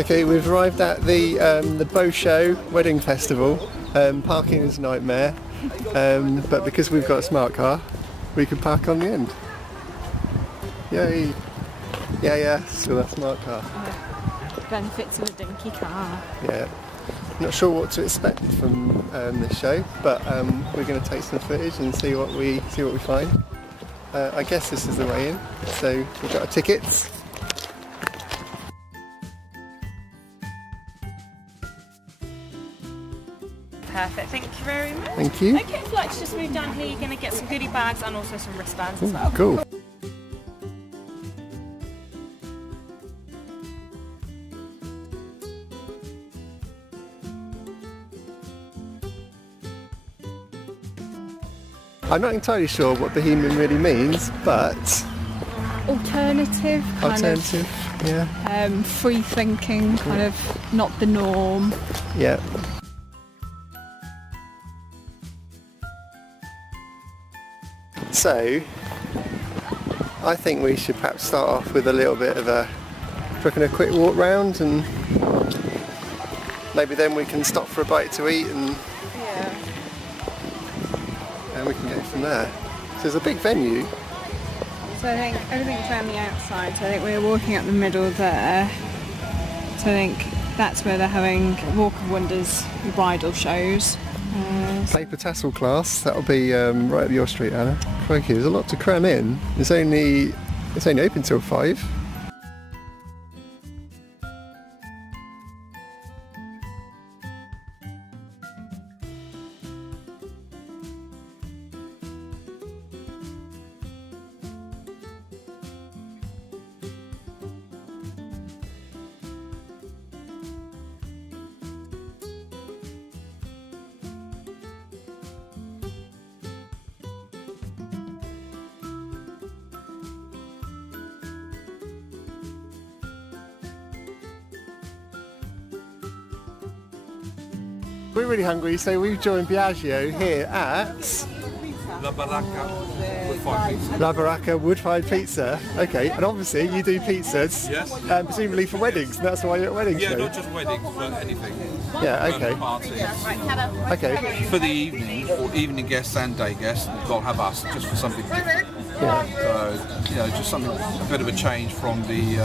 Okay, we've arrived at the Bow Show Wedding Festival. Parking is a nightmare, but because we've got a smart car, we can park on the end. Yay! Yeah, still a smart car. Benefits of a dinky car. Yeah. Not sure what to expect from this show, but we're going to take some footage and see what we find. I guess this is the way in, so we've got our tickets. Perfect, thank you very much. Thank you. Okay, if you'd like to just move down here, you're going to get some goodie bags and also some wristbands as well. Cool. I'm not entirely sure what bohemian really means, but Alternative, yeah. free thinking, kind of not the norm. Yeah. So, I think we should perhaps start off with a little bit of a quick walk round, and maybe then we can stop for a bite to eat, and we can go from there. So there's a big venue. So I think everything's around the outside, so I think we're walking up the middle there. So I think that's where they're having Walk of Wonders bridal shows. Paper tassel class, that'll be right up your street, Anna. Crikey, there's a lot to cram in. It's only open till 5. We're really hungry, so we've joined Biagio here at La Baracca Wood-fired Pizza. La Baracca Wood-fired Pizza. Okay, and obviously you do pizzas, Yes. presumably for weddings, and that's why you're at weddings. Yeah, show. not just weddings, but anything. Yeah, okay. Parties. Okay, For the evening, or evening guests and day guests, they'll have us just for something different. yeah. So, just something, a bit of a change from the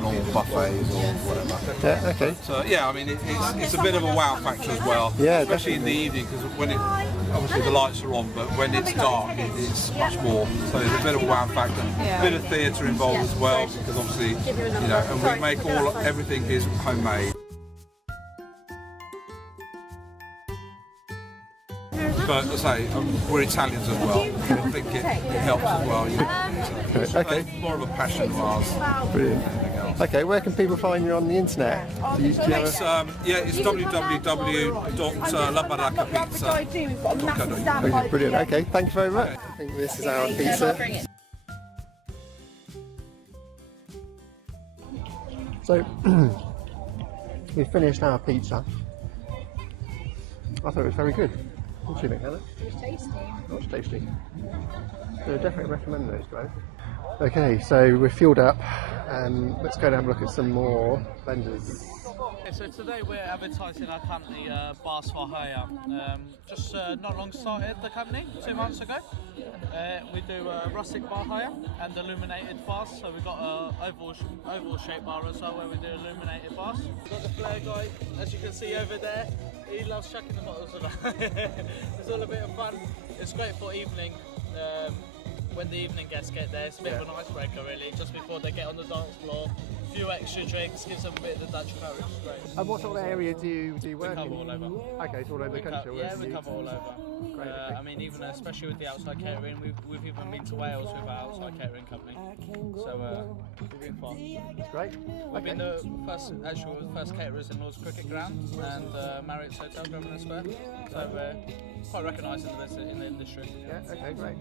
normal buffets or whatever. Yeah, okay. So, yeah, I mean, it's a bit of a wow factor as well. Yeah, especially in the evening, because when obviously the lights are on, but when it's dark, it's much more. So there's a bit of a wow factor. A bit of theatre involved as well, because obviously, and we make everything is homemade. But as I say, we're Italians as well. I think it helps as well. Okay. It's more of a passion of ours. Brilliant. Okay, where can people find you on the internet? Do you have It's www.labaraccapizza.co.uk. Okay, brilliant. Okay, thank you very much. I think this is our pizza. So, we finished our pizza. I thought it was very good. What do you think, Helen? It was tasty. It was tasty. So definitely recommend those guys. Okay, so we're fueled up, and let's go and have a look at some more vendors. Okay, so today we're advertising our company, Bars for Hire. Just not long started the company, 2 months ago. We do rustic bar hire and illuminated bars. So we've got an oval shaped bar as well, where we do illuminated bars. We've got the flare guy, as you can see over there. He loves chucking the bottles around. It's all a bit of fun. It's great for evening. When the evening guests get there, it's a bit of an icebreaker really, just before they get on the dance floor. A few extra drinks, gives them a bit of the Dutch courage. Great. And what sort of area do you work in? We cover all over. Okay, it's all over the country. Yeah, we cover all over. Great, okay. I mean, even especially with the outside catering, we've even been to Wales with our outside catering company. So we've been far. That's great. We've been the first caterers in Lord's Cricket Ground and Marriott's Hotel, Grosvenor Square. So we're quite recognised in the industry. Yeah, okay, great.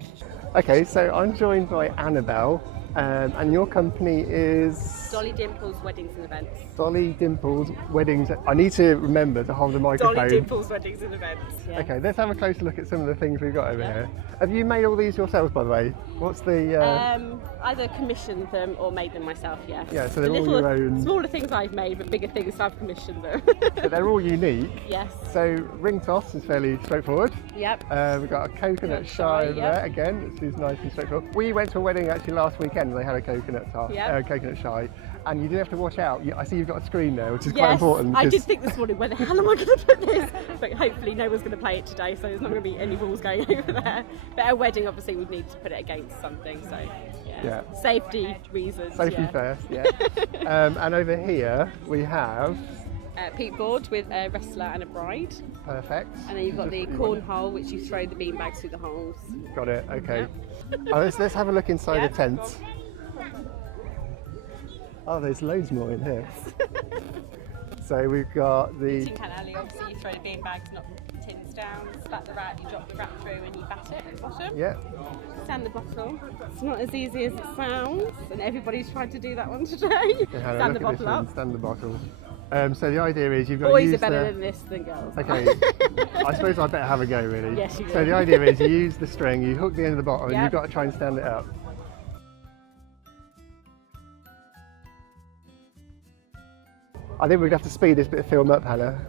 Okay, so I'm joined by Annabelle, and your company is... Dolly Dimples Weddings and Events. Dolly Dimples Weddings. I need to remember to hold the microphone. Dolly Dimples Weddings and Events. Yeah. Okay, let's have a closer look at some of the things we've got over here. Have you made all these yourselves, by the way? What's the... Either commissioned them or made them myself, yeah. Yeah, so they're The all little, your own. Smaller things I've made, but bigger things I've commissioned them. But they're all unique. Yes. So ring toss is fairly straightforward. Yep. We've got a coconut shy over there again, which is nice and straightforward. We went to a wedding actually last weekend and they had a coconut coconut shy, and you didn't have to watch out. I see you've got a screen there, which is quite important. I did think this morning, where the hell am I going to put this? But hopefully no one's going to play it today, so there's not going to be any balls going over there. But at a wedding, obviously, we'd need to put it against something, so yeah. Safety reasons. Safety first, yeah. And over here we have... peat board with a wrestler and a bride. Perfect. And then you've got the cornhole, which you throw the beanbags through the holes. Got it, okay. Let's have a look inside the tent. Oh, there's loads more in here. So we've got the... Tin can alley, obviously you throw the beanbags, knock the tins down, spat the wrap, you drop the wrap through and you bat it at the bottom. Yeah. Stand the bottle. It's not as easy as it sounds, and everybody's tried to do that one today. Stand the bottle up. Stand the bottle. So the idea is you've got Boys to use are better than this than girls. Okay, I suppose I better have a go really. Yes, you do. So the idea is you use the string, you hook the end of the bottle, and Yep. you've got to try and stand it up. I think we're going to have to speed this bit of film up, Hannah.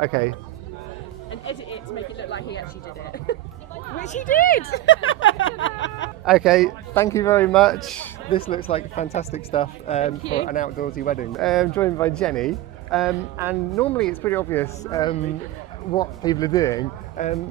Okay. And edit it to make it look like he actually did it. Which he did! Okay, thank you very much. This looks like fantastic stuff for you. an outdoorsy wedding. Joined by Jenny, and normally it's pretty obvious what people are doing.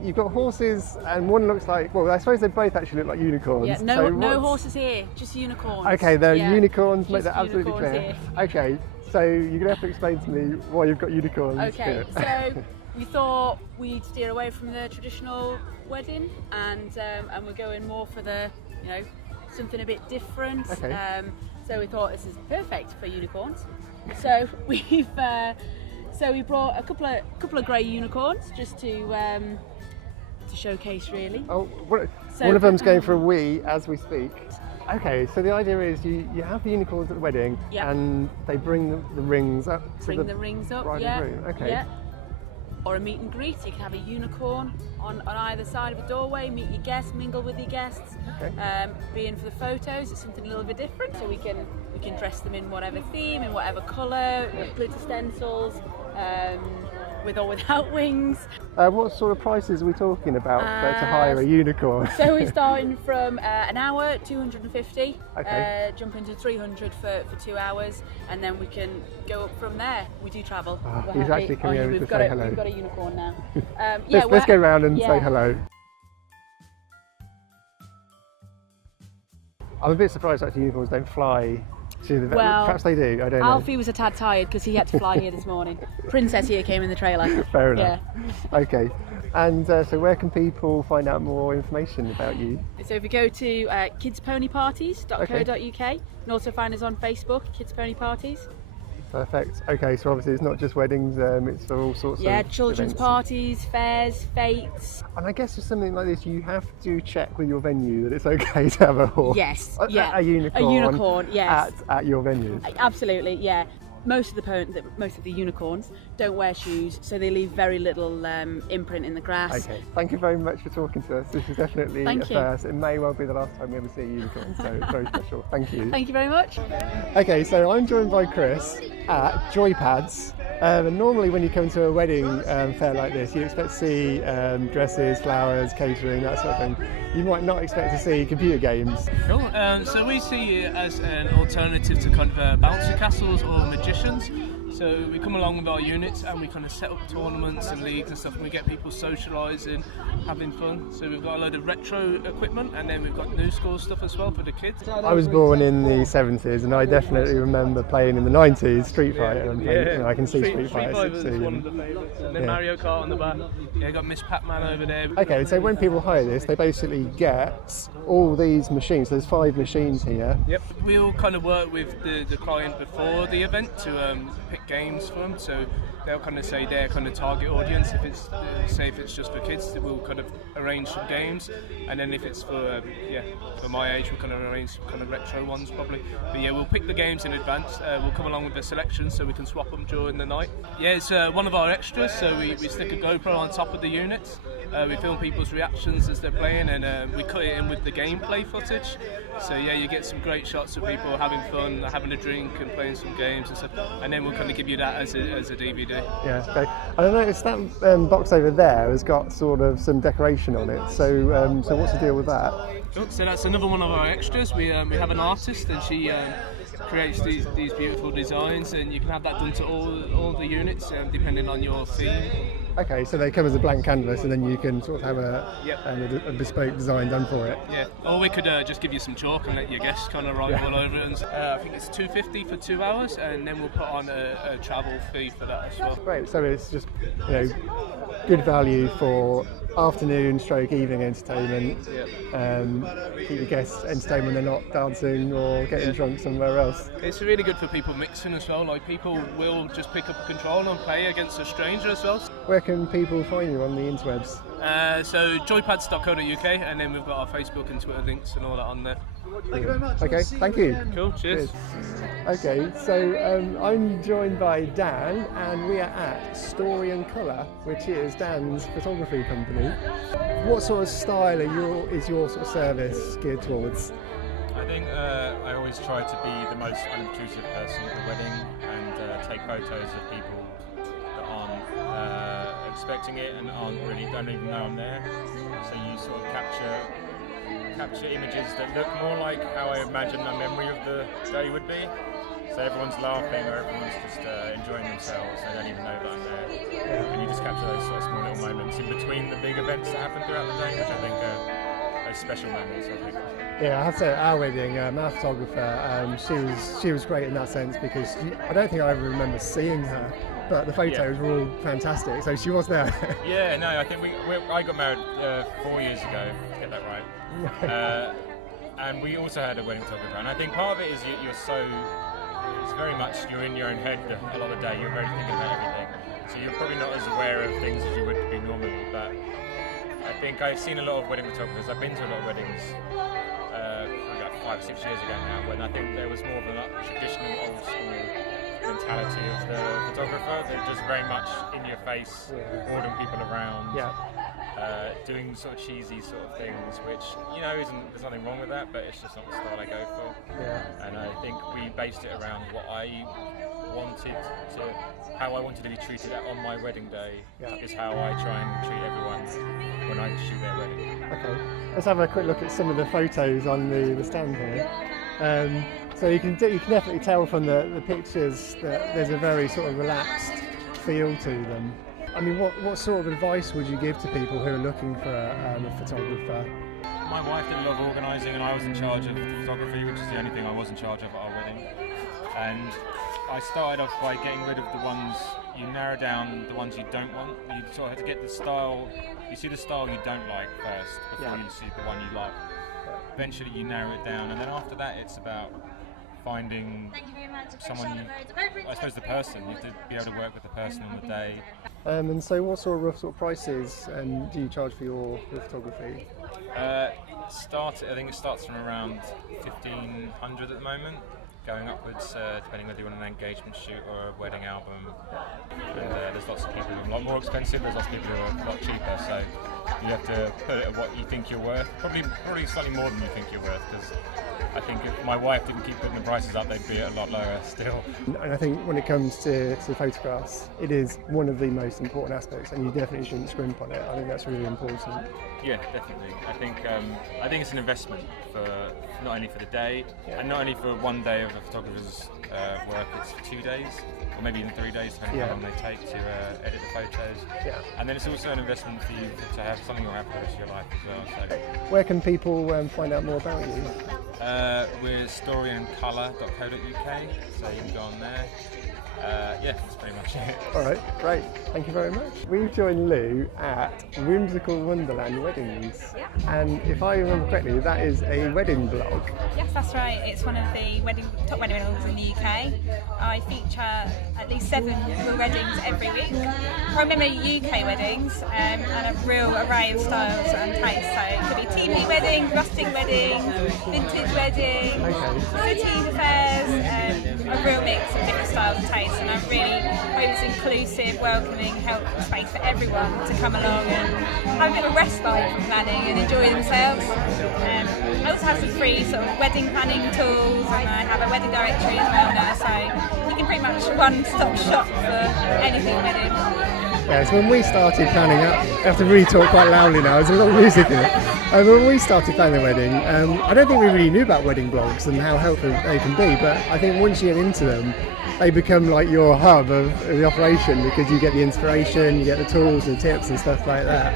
You've got horses, and one looks like, well, I suppose they both actually look like unicorns. Yeah, no horses here, just unicorns. Okay, they're Yeah, unicorns, make just that absolutely clear. unicorns Okay, so you're going to have to explain to me why you've got unicorns Okay, here. so we thought we'd steer away from the traditional wedding, and we're going more for the, something a bit different. Okay. So we thought this is perfect for unicorns. So we brought a couple of grey unicorns just to showcase really. Oh, one So- of them's going for a wee as we speak. Okay, so the idea is you have the unicorns at the wedding, Yeah. and they bring the rings up to Bring the the rings up, bride and yeah. groom. Okay. Yeah. Or a meet and greet. You can have a unicorn on either side of a doorway, meet your guests, mingle with your guests. Okay. Be in for the photos, it's something a little bit different. So we can dress them in whatever theme, in whatever colour, glitter stencils, with or without wings. What sort of prices are we talking about to hire a unicorn? So we're starting from an hour, 250, Okay. jumping to 300 for 2 hours, and then we can go up from there. We do travel. We're he's happy. actually coming over we've to got say a, hello. We've got a unicorn now. Let's go round and say hello. I'm a bit surprised actually unicorns don't fly to the Well, perhaps they do, I don't know. Alfie was a tad tired because he had to fly here this morning. Princess here came in the trailer. Fair enough. Yeah. Okay. And so where can people find out more information about you? So if you go to kidsponyparties.co.uk, you can also find us on Facebook, Kids Pony Parties. Perfect. Okay, so obviously it's not just weddings, it's for all sorts Yeah, of children's events. parties, fairs, fetes. And I guess for something like this, you have to check with your venue that it's okay to have a horse. Yes, A- yeah. A unicorn. A unicorn, yes. At your venues. Absolutely, yeah. Most of the unicorns don't wear shoes, so they leave very little imprint in the grass. Okay. Thank you very much for talking to us. This is definitely Thank a you. first. It may well be the last time we ever see a unicorn, so it's very special. Thank you. Thank you very much. Okay, so I'm joined by Chris at Joypads. And normally when you come to a wedding fair like this, you expect to see dresses, flowers, catering, that sort of thing. You might not expect to see computer games. Cool. So we see it as an alternative to kind of bouncy castles or magicians. So we come along with our units and we kind of set up tournaments and leagues and stuff, and we get people socialising, having fun. So we've got a load of retro equipment, and then we've got new school stuff as well for the kids. I was born in the 70s and I definitely remember playing in the 90s Street Fighter. And playing, I can see Street Fighter Fighter is 16. one of the favourites. And then Yeah. Mario Kart on the back. Yeah, got Miss Pac-Man over there. Okay, so when people hire this, they basically get all these machines. There's 5 machines here. Yep. We all kind of work with the client before the event to pick games for them. So they'll kind of say their kind of target audience. If it's say if it's just for kids, we'll kind of arrange some games, and then if it's for my age, we'll kind of arrange some kind of retro ones probably. But yeah, we'll pick the games in advance. We'll come along with the selection so we can swap them during the night. Yeah, it's one of our extras. So we stick a GoPro on top of the units. We film people's reactions as they're playing, and we cut it in with the gameplay footage. So yeah, you get some great shots of people having fun, having a drink and playing some games and stuff. And then we'll kind of give you that as a DVD. Yeah, okay. And I noticed that box over there has got sort of some decoration on it. So what's the deal with that? Oh, so that's another one of our extras. We have an artist, and she creates these beautiful designs, and you can have that done to all the units depending on your theme. Okay, so they come as a blank canvas, and then you can sort of have a bespoke design done for it. Yeah, or we could just give you some chalk and let your guests kind of write all over it. And I think it's $2.50 for 2 hours, and then we'll put on a travel fee for that as well. Great. So it's just good value for afternoon stroke evening entertainment. Keep your guests entertained when they're not dancing or getting drunk somewhere else. It's really good for people mixing as well. Like, people will just pick up a controller and play against a stranger as well. Where can people find you on the interwebs? So joypads.co.uk, and then we've got our Facebook and Twitter links and all that on there. Thank you very much. Okay, thank you. Cool, cheers. Okay, so I'm joined by Dan, and we are at Story and Colour, which is Dan's photography company. What sort of style is your sort of service geared towards? I think I always try to be the most unobtrusive person at the wedding, and take photos of people that aren't expecting it and don't even know I'm there. So you sort of capture images that look more like how I imagine a memory of the day would be. So everyone's laughing or everyone's just enjoying themselves. They don't even know that I'm there. And you just capture those sort of small little moments in between the big events that happen throughout the day, which I think are those special moments, I think. Yeah, I have to say, at our wedding, our photographer, she was great in that sense, because I don't think I ever remember seeing her, but the photos were all fantastic, so she was there. Yeah, no, I think I got married 4 years ago, to get that right. And we also had a wedding photographer, and I think part of it is it's very much you're in your own head a lot of the day, you're very thinking about everything, so you're probably not as aware of things as you would be normally. But I think I've seen a lot of wedding photographers. I've been to a lot of weddings about 5 or 6 years ago now, when I think there was more of a traditional old school mentality of the photographer. They're just very much in your face, ordering people around, doing sort of cheesy sort of things, which there's nothing wrong with that, but it's just not the style I go for. And I think we based it around how I wanted to be treated on my wedding day. Is how I try and treat everyone when I shoot their wedding. Okay, let's have a quick look at some of the photos on the stand here. So you can definitely tell from the pictures that there's a very sort of relaxed feel to them. I mean, what sort of advice would you give to people who are looking for a photographer? My wife did a lot of organising, and I was in charge of photography, which is the only thing I was in charge of at our wedding. And I started off by getting rid of the ones, you narrow down the ones you don't want. You sort of have to get the style, you see the style you don't like first, before you see the one you like. Eventually you narrow it down, and then after that it's about finding someone, I suppose the person. You have to be able to work with the person on the day. And so what sort of prices do you charge for your photography? I think it starts from around $1,500 at the moment, going upwards, depending whether you want an engagement shoot or a wedding album. And there's lots of people who are a lot more expensive, there's lots of people who are a lot cheaper, so you have to put it at what you think you're worth. Probably slightly more than you think you're worth, because I think if my wife didn't keep putting the prices up, they'd be a lot lower still. And I think when it comes to photographs, it is one of the most important aspects, and you definitely shouldn't scrimp on it. I think that's really important. Yeah, definitely. I think it's an investment for not only for the day, and not only for one day of a photographer's work. It's for 2 days, or maybe even 3 days, depending on how long they take to edit the photos. And then it's also an investment for you to have something you'll have for the rest of your life as well. So, where can people find out more about you? We're storyandcolour.co.uk, so you can go on there. Yeah, that's pretty much it. All right, great. Thank you very much. We've joined Lou at Whimsical Wonderland Weddings. And if I remember correctly, that is a wedding blog. Yes, that's right. It's one of the top wedding blogs in the UK. I feature at least 7 real weddings every week. Primarily UK weddings and a real array of styles and tastes. So it could be TV weddings, rustic weddings, vintage weddings, city affairs, a real mix of different styles and tastes. And I really hope it's inclusive, welcoming, helpful space for everyone to come along and have a bit of a respite from planning and enjoy themselves. I also have some free sort of wedding planning tools, and I have a wedding directory as well now, so you can pretty much one-stop shop for anything wedding. Yeah, so when we started planning, I have to really talk quite loudly now, there's a lot of music in it. When we started planning the wedding, I don't think we really knew about wedding blogs and how helpful they can be, but I think once you get into them, they become like your hub of the operation, because you get the inspiration, you get the tools and tips and stuff like that.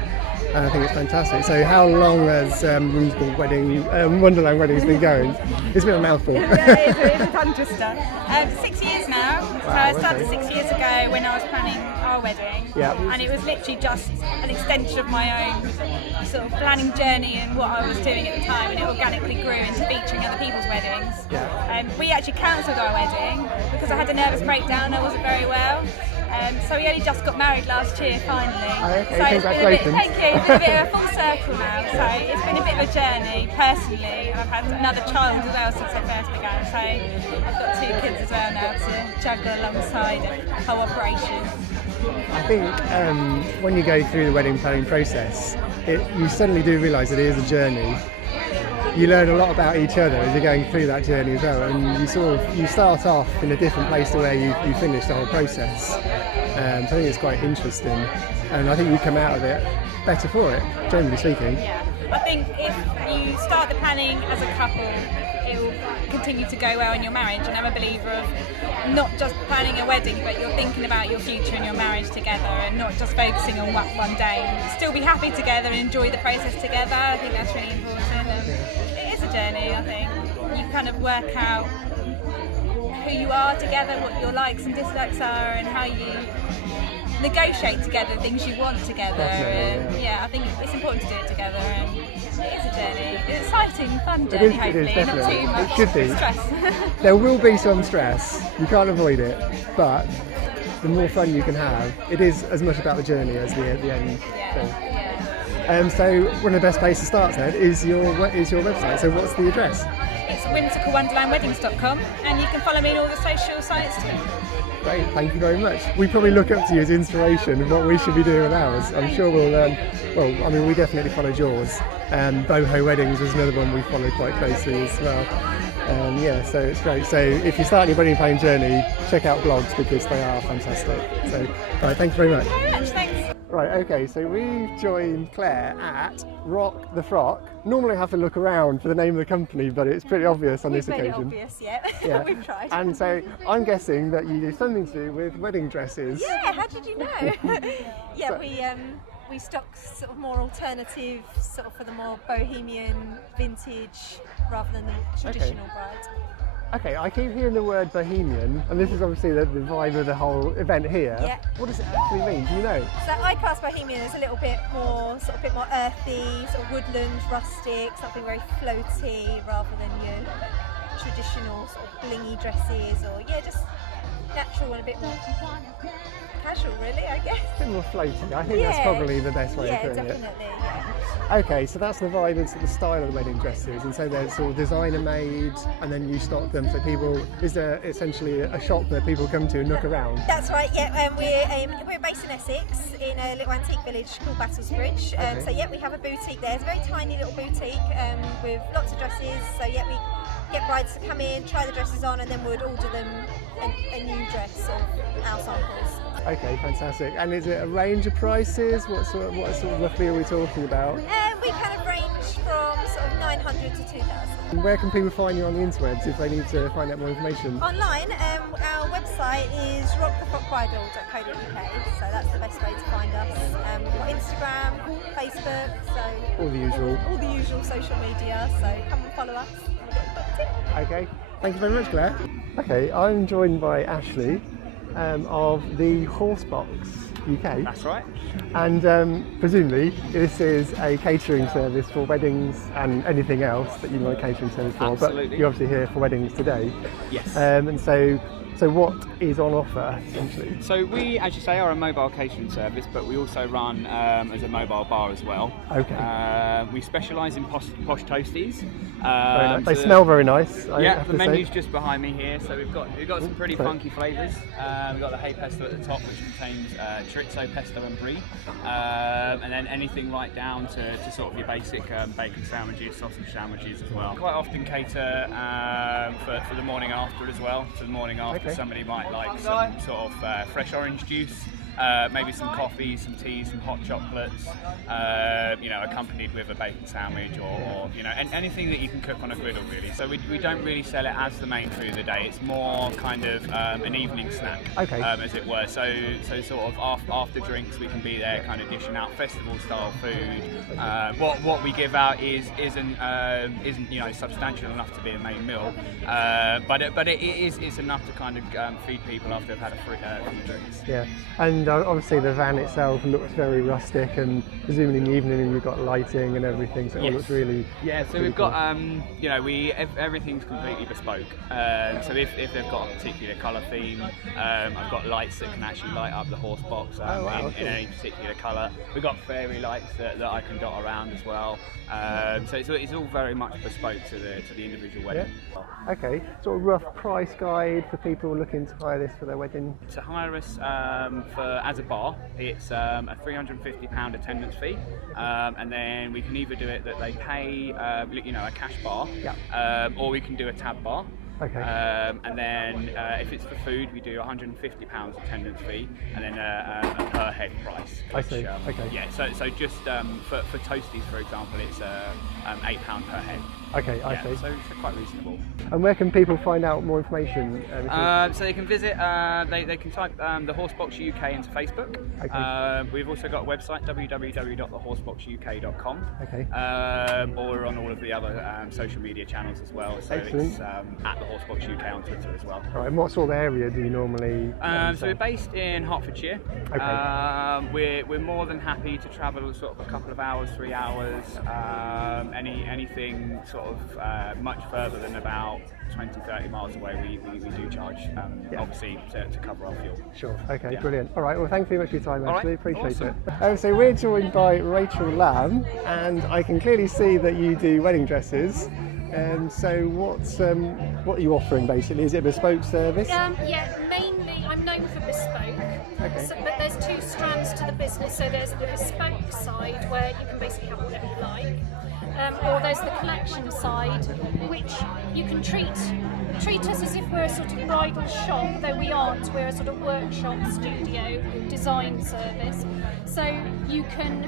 And I think it's fantastic. So how long has Whimsical Wonderland Weddings been going? It's been a mouthful. Yeah, it's a tongue twister. 6 years now. So I started 6 years ago when I was planning our wedding. And it was literally just an extension of my own sort of planning journey and what I was doing at the time, and it organically grew into featuring other people's weddings. We actually cancelled our wedding because I had a nervous breakdown. I wasn't very well. So we only just got married last year, finally. Okay, so congratulations. Thank you. It's been a bit of a full circle now. So it's been a bit of a journey personally. I've had another child as well since I first began. So I've got 2 kids as well now to juggle alongside a whole operation. I think when you go through the wedding planning process, you suddenly do realise that it is a journey. You learn a lot about each other as you're going through that journey as well, and you start off in a different place to where you finish the whole process. So I think it's quite interesting, and I think you come out of it better for it, generally speaking. Yeah, I think if you start the planning as a couple, it will continue to go well in your marriage, and I'm a believer of not just planning a wedding, but you're thinking about your future and your marriage together, and not just focusing on one day. Still be happy together and enjoy the process together. I think that's really important. It is a journey, I think. You kind of work out who you are together, what your likes and dislikes are, and how you negotiate together things you want together. I think it's important to do it together, and it is a journey. It's an exciting, fun journey, hopefully, not too much it should be. stress. There will be some stress, you can't avoid it, but the more fun you can have, it is as much about the journey as the end thing. So one of the best places to start then is your website. So what's the address? It's whimsicalwonderlandweddings.com, and you can follow me on all the social sites too. Great, thank you very much. We probably look up to you as inspiration of what we should be doing with ours. I'm sure we'll we definitely followed yours. Boho Weddings was another one we followed quite closely as well. So it's great. So if you start your wedding planning journey, check out blogs because they are fantastic. So, right, thank you very much. Thank you very much, thanks. Right, okay, so we've joined Claire at Rock the Frock. Normally I have to look around for the name of the company, but it's pretty obvious on this occasion. We've made it obvious, yeah. We've tried. And so I'm guessing that you do something to do with wedding dresses. Yeah, how did you know? We stock sort of more alternative, sort of for the more bohemian, vintage, rather than the traditional bride. Okay, I keep hearing the word bohemian, and this is obviously the vibe of the whole event here. Yeah. What does it actually mean? Do you know? So I class bohemian as a little bit more, earthy, sort of woodland, rustic, something very floaty, rather than your traditional sort of blingy dresses, or just natural and a bit more casual, really, I guess. A bit more floaty. I think that's probably the best way of putting it. Yeah, definitely. Yeah. Okay, so that's the vibe and the style of the wedding dresses, and so they're sort of designer made, and then you stock them so people. Is there essentially a shop that people come to and look around? That's right. Yeah, we're based in Essex, in a little antique village called Battlesbridge. So we have a boutique there. It's a very tiny little boutique with lots of dresses. So we get brides to come in, try the dresses on, and then we'd order them a new dress of our samples. Okay, fantastic. And is it a range of prices? What sort of roughly are we talking about? We kind of range from sort of 900 to 2,000. And where can people find you on the interwebs if they need to find out more information? Online, our website is rockthefrockbridal.co.uk, so that's the best way to find us. We've got Instagram, Facebook, so all the usual. All the usual social media, so come and follow us. Okay, thank you very much, Claire. Okay, I'm joined by Ashley, of the Horsebox UK. That's right. And presumably this is a catering service for weddings and anything else that you want a catering service for. Absolutely. But you're obviously here for weddings today. Yes. And so what is on offer essentially? So we, as you say, are a mobile catering service, but we also run as a mobile bar as well. Okay. We specialise in posh toasties. Very nice. They so smell very nice. Yeah, the menu's just behind me here. So we've got some pretty funky flavours. We've got the hay pesto at the top, which contains chorizo, pesto, and brie, and then anything right down to sort of your basic bacon sandwiches, sausage sandwiches as well. Quite often cater for the morning after as well. So the morning after, somebody might like some sort of fresh orange juice. Maybe some coffee, some tea, some hot chocolates, accompanied with a bacon sandwich or anything that you can cook on a griddle really. So we don't really sell it as the main food of the day. It's more kind of an evening snack, as it were. So sort of after drinks we can be there kind of dishing out festival style food. What we give out isn't substantial enough to be a main meal, but it's enough to kind of feed people after they've had a few drinks. Yeah, and obviously the van itself looks very rustic, and presumably in the evening you've got lighting and everything, so it all looks really. Yeah, so we've got everything's completely bespoke. So if they've got a particular colour theme, I've got lights that can actually light up the horse box in any particular colour. We've got fairy lights that I can dot around as well. So it's all very much bespoke to the individual wedding. Yeah. Okay, sort of rough price guide for people looking to hire this for their wedding. To hire us as a bar, it's a £350 attendance fee, and then we can either do it that they pay a cash bar, or we can do a tab bar. Okay. And then if it's for food, we do £150 attendance fee, and then a per head price. I see. Okay. Yeah. So just for toasties, for example, it's £8 per head. Okay, I see. So it's quite reasonable. And where can people find out more information? So they can visit. They can type the Horsebox UK into Facebook. Okay. We've also got a website, www.thehorse.boxuk.com. Okay. Or we're on all of the other social media channels as well. So Excellent. It's at the Horsebox UK on Twitter as well. All right. And what sort of area do you normally? So we're based in Hertfordshire. Okay. We're more than happy to travel sort of a couple of hours, 3 hours. Anything sort of much further than about 20-30 miles away, we do charge, obviously, to cover our fuel. Sure. Okay. Brilliant. All right. Well, thanks very much for your time. All Actually, right. appreciate Awesome. it. So we're joined by Rachel Lamb, and I can clearly see that you do wedding dresses. So what are you offering basically? Is it a bespoke service? Yeah, mainly I'm known for bespoke. Okay. So, but there's two strands to the business. So there's the bespoke side where you can basically have whatever you like. Or there's the collection side, which you can treat us as if we're a sort of bridal shop, though we aren't. We're a sort of workshop, studio, design service. So you can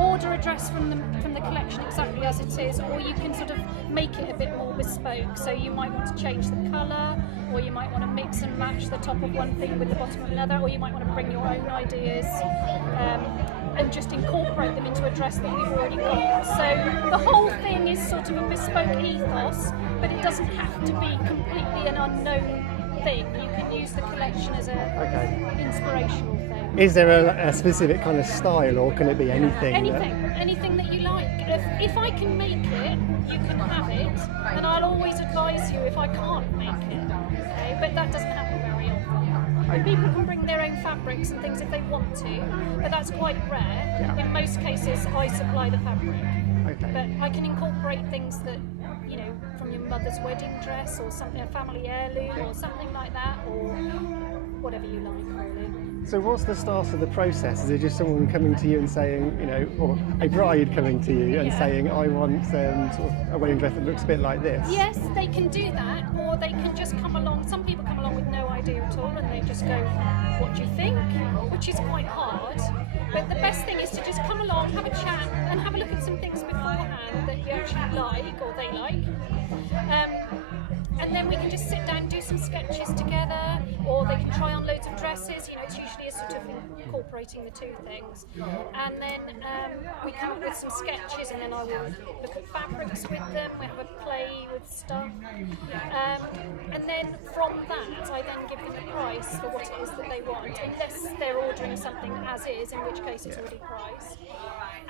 order a dress from the collection exactly as it is, or you can sort of make it a bit more bespoke. So you might want to change the colour, or you might want to mix and match the top of one thing with the bottom of another, or you might want to bring your own ideas and just incorporate them into a dress that you've already got. So the whole thing is sort of a bespoke ethos, but it doesn't have to be completely an unknown thing. You can use the collection as a inspirational thing. Is there a specific kind of style, or can it be anything? Anything that you like. If I can make it, you can have it, and I'll always advise you if I can't make it. Okay, but that doesn't happen very often. And people can bring their own fabrics and things if they want to, but that's quite rare. In most cases, I supply the fabric. Okay. But I can incorporate things that, from your mother's wedding dress or something, a family heirloom or something like that, or whatever you like, really. So what's the start of the process? Is it just someone coming to you and saying, or a bride coming to you and saying, I want sort of a wedding dress that looks a bit like this? Yes, they can do that, or they can just come along. Some people come along with no idea at all and they just go, what do you think? Which is quite hard. But the best thing is to just come along, have a chat and have a look at some things beforehand that you actually like or they like. And then we can just sit down and do some sketches together, or they can try on loads of dresses. It's usually a sort of incorporating the two things. And then we come up with some sketches, and then I will look at fabrics with them. We have a play with stuff. And then from that, I then give them a price for what it is that they want, unless they're ordering something as is, in which case it's already priced.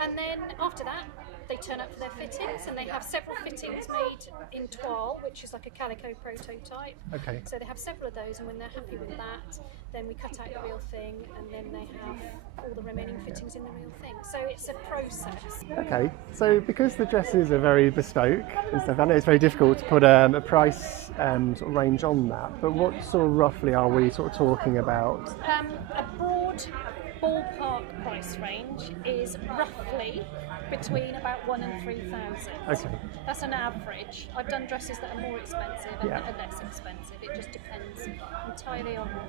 And then after that, they turn up for their fittings, and they have several fittings made in toile, which is like a calico prototype. Okay. So they have several of those, and when they're happy with that, then we cut out the real thing, and then they have all the remaining fittings in the real thing. So it's a process. Okay, so because the dresses are very bespoke and stuff, I know it's very difficult to put a price sort of range on that, but what sort of roughly are we sort of talking about? A broad ballpark price range is roughly between about 1,000 and 3,000. Okay. That's an average. I've done dresses that are more expensive and Yeah. that are less expensive. It just depends entirely on what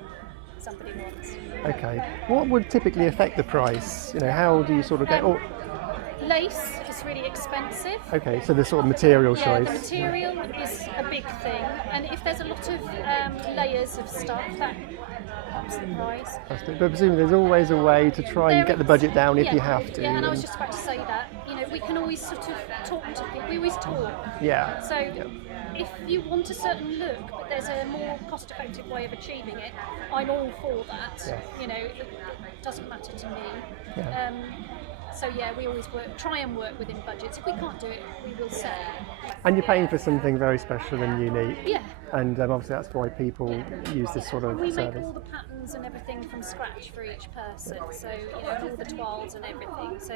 somebody wants. Okay. What would typically affect the price? You know, how do you sort of get... Lace is really expensive. Okay, so the sort of material Yeah, choice. the material is a big thing, and if there's a lot of layers of stuff, that ups the price. But presumably there's always a way to try and get the budget down if you have to. Yeah, and I was just about to say that. You know, we can always sort of talk to people. We always talk. Yeah. So if you want a certain look, but there's a more cost-effective way of achieving it, I'm all for that. Yeah. You know, it doesn't matter to me. Yeah. So yeah, we always try and work within budgets. If we can't do it, we will say. And you're paying for something very special and unique. Yeah. And obviously that's why people use this sort of We make service. all the patterns and everything from scratch for each person, so you know, and all the toiles and everything. So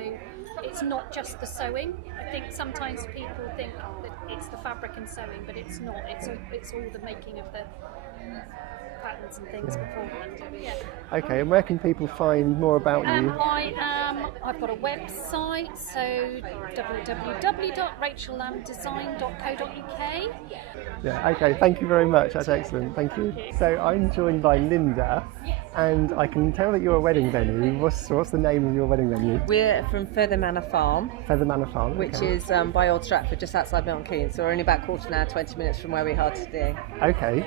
it's not just the sewing. I think sometimes people think that it's the fabric and sewing, but it's not. It's all the making of the patterns and things beforehand. Yeah. Okay, and where can people find more about you? I've got a website, so www.rachellambdesign.co.uk. Yeah, okay, thank you very much, that's excellent, thank you. So I'm joined by Linda, and I can tell that you're a wedding venue. What's the name of your wedding venue? We're from Feather Manor Farm. Feather Manor Farm, which okay. is by Old Stratford, just outside Milton Keynes, so we're only about a quarter of an hour, 20 minutes from where we are today. Okay,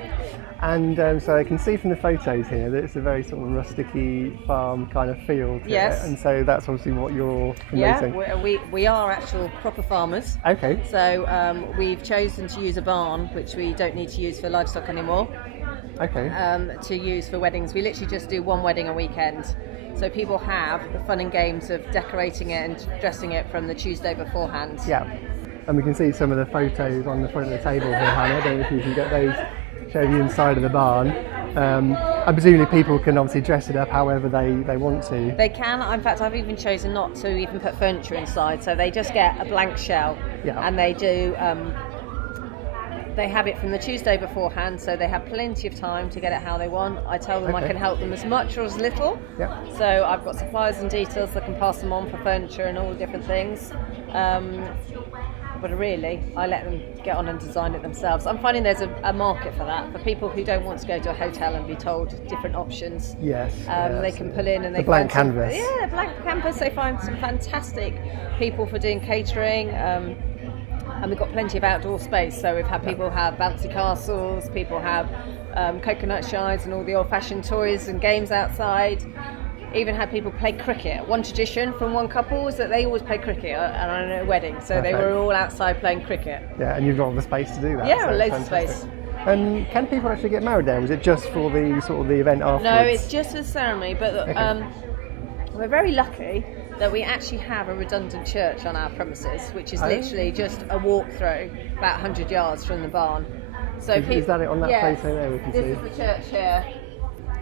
and so I can see from the photos here that it's a very sort of rusticy farm kind of feel to Yes. it, and so that's obviously what you're promoting. Yeah, we are actual proper farmers. Okay. So we've chosen to use a barn, which we don't need to use for livestock anymore. Okay. To use for weddings. We literally just do one wedding a weekend. So people have the fun and games of decorating it and dressing it from the Tuesday beforehand. Yeah, and we can see some of the photos on the front of the table here, Hannah. I don't know if you can get those, show the inside of the barn. And presumably people can obviously dress it up however they want to. They can. In fact, I've even chosen not to even put furniture inside. So they just get a blank shell. Yeah. And they do... they have it from the Tuesday beforehand, so they have plenty of time to get it how they want. I tell them I Okay. can help them as much or as little. Yeah. So I've got suppliers and details that can pass them on for furniture and all different things. But really, I let them get on and design it themselves. I'm finding there's a market for that, for people who don't want to go to a hotel and be told different options. Yes. They can pull in and they The blank find some- canvas. Yeah, blank canvas. They find some fantastic people for doing catering. And we've got plenty of outdoor space, so we've had people have bouncy castles, people have coconut shies and all the old-fashioned toys and games outside. Even had people play cricket. One tradition from one couple was that they always play cricket at a wedding, so they Perfect. were all outside playing cricket. Yeah, and you've got all the space to do that. Yeah, so it's loads of fantastic. space. And can people actually get married there? Was it just for the sort of the event afterwards? No, it's just a ceremony, but Okay. we're very lucky that we actually have a redundant church on our premises, which is Oh. literally just a walk through, about 100 yards from the barn. So Is that it on that yes, photo there we can this see? is the church here.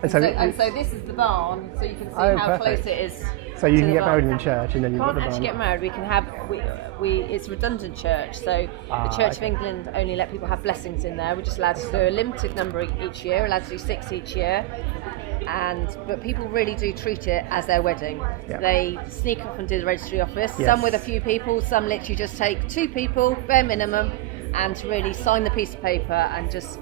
And so And so this is the barn, so you can see Oh, how perfect. close it is. So you to can the get barn. married in the church and then you've got Can't the barn. actually get married. We can have it's redundant church. So the Church of England only let people have blessings in there. We're just allowed to do a limited number each year. Allowed to do 6 each year. But people really do treat it as their wedding. Yeah. They sneak off and do the registry office. Yes. Some with a few people. Some literally just take 2 people, bare minimum, and really sign the piece of paper and just.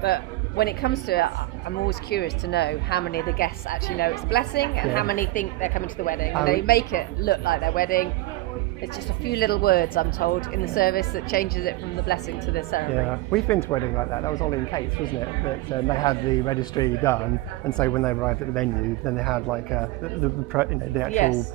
But when it comes to it, I'm always curious to know how many of the guests actually know it's a blessing and Yeah. how many think they're coming to the wedding. And they make it look like their wedding. It's just a few little words, I'm told, in the service that changes it from the blessing to the ceremony. Yeah, we've been to a wedding like that. That was Ollie and Kate's, wasn't it? That they had the registry done, and so when they arrived at the venue, then they had like the actual Yes.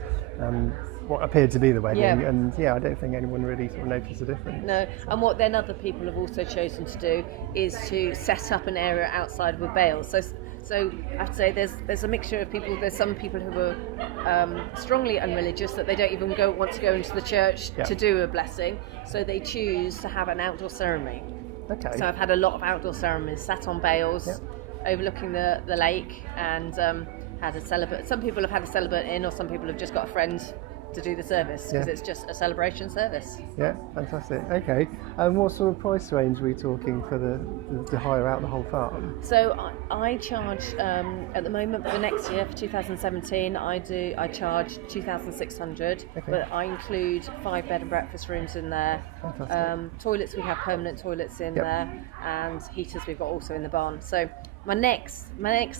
what appeared to be the wedding, Yeah. and I don't think anyone really sort of noticed the difference. No, and what then other people have also chosen to do is to set up an area outside with bales. So I have to say there's a mixture of people. There's some people who are strongly unreligious, that they don't even want to go into the church to do a blessing, so they choose to have an outdoor ceremony. Okay. So I've had a lot of outdoor ceremonies, sat on bales, overlooking the lake, and had a celibate. Some people have had a celibate in, or some people have just got a friend to do the service, because it's just a celebration service. Yeah, fantastic. Okay, and what sort of price range are we talking for the hire out the whole farm? So I charge at the moment for the next year, for 2017, I charge 2,600, but I include 5 bed and breakfast rooms in there. Toilets, we have permanent toilets in there, and heaters we've got also in the barn. So my next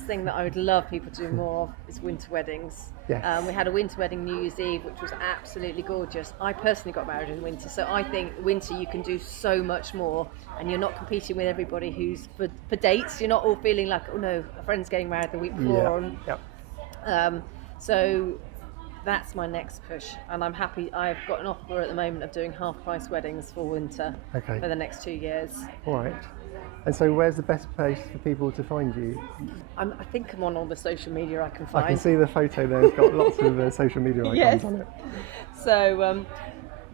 thing that I would love people to do more of is winter weddings. Yes. We had a winter wedding New Year's Eve, which was absolutely gorgeous. I personally got married in winter, so I think winter you can do so much more, and you're not competing with everybody who's for dates. You're not all feeling like, oh no, a friend's getting married the week before. So that's my next push, and I'm happy. I've got an offer at the moment of doing half-price weddings for winter for the next 2 years. All right. And so where's the best place for people to find you? I think I'm on all the social media I can find. I can see the photo there. It's got lots of social media icons on it. So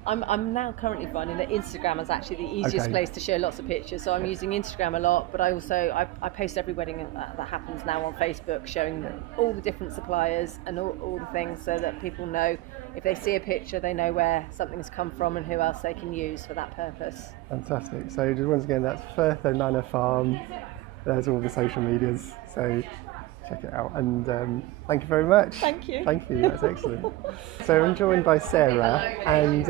I'm now currently finding that Instagram is actually the easiest place to share lots of pictures. So I'm using Instagram a lot, but I also I post every wedding that happens now on Facebook, showing all the different suppliers and all the things, so that people know, if they see a picture, they know where something's come from and who else they can use for that purpose. Fantastic. So just once again, that's Firtho Manor Farm. There's all the social medias. So check it out, and thank you very much. Thank you. Thank you, that's excellent. So I'm joined by Sarah, and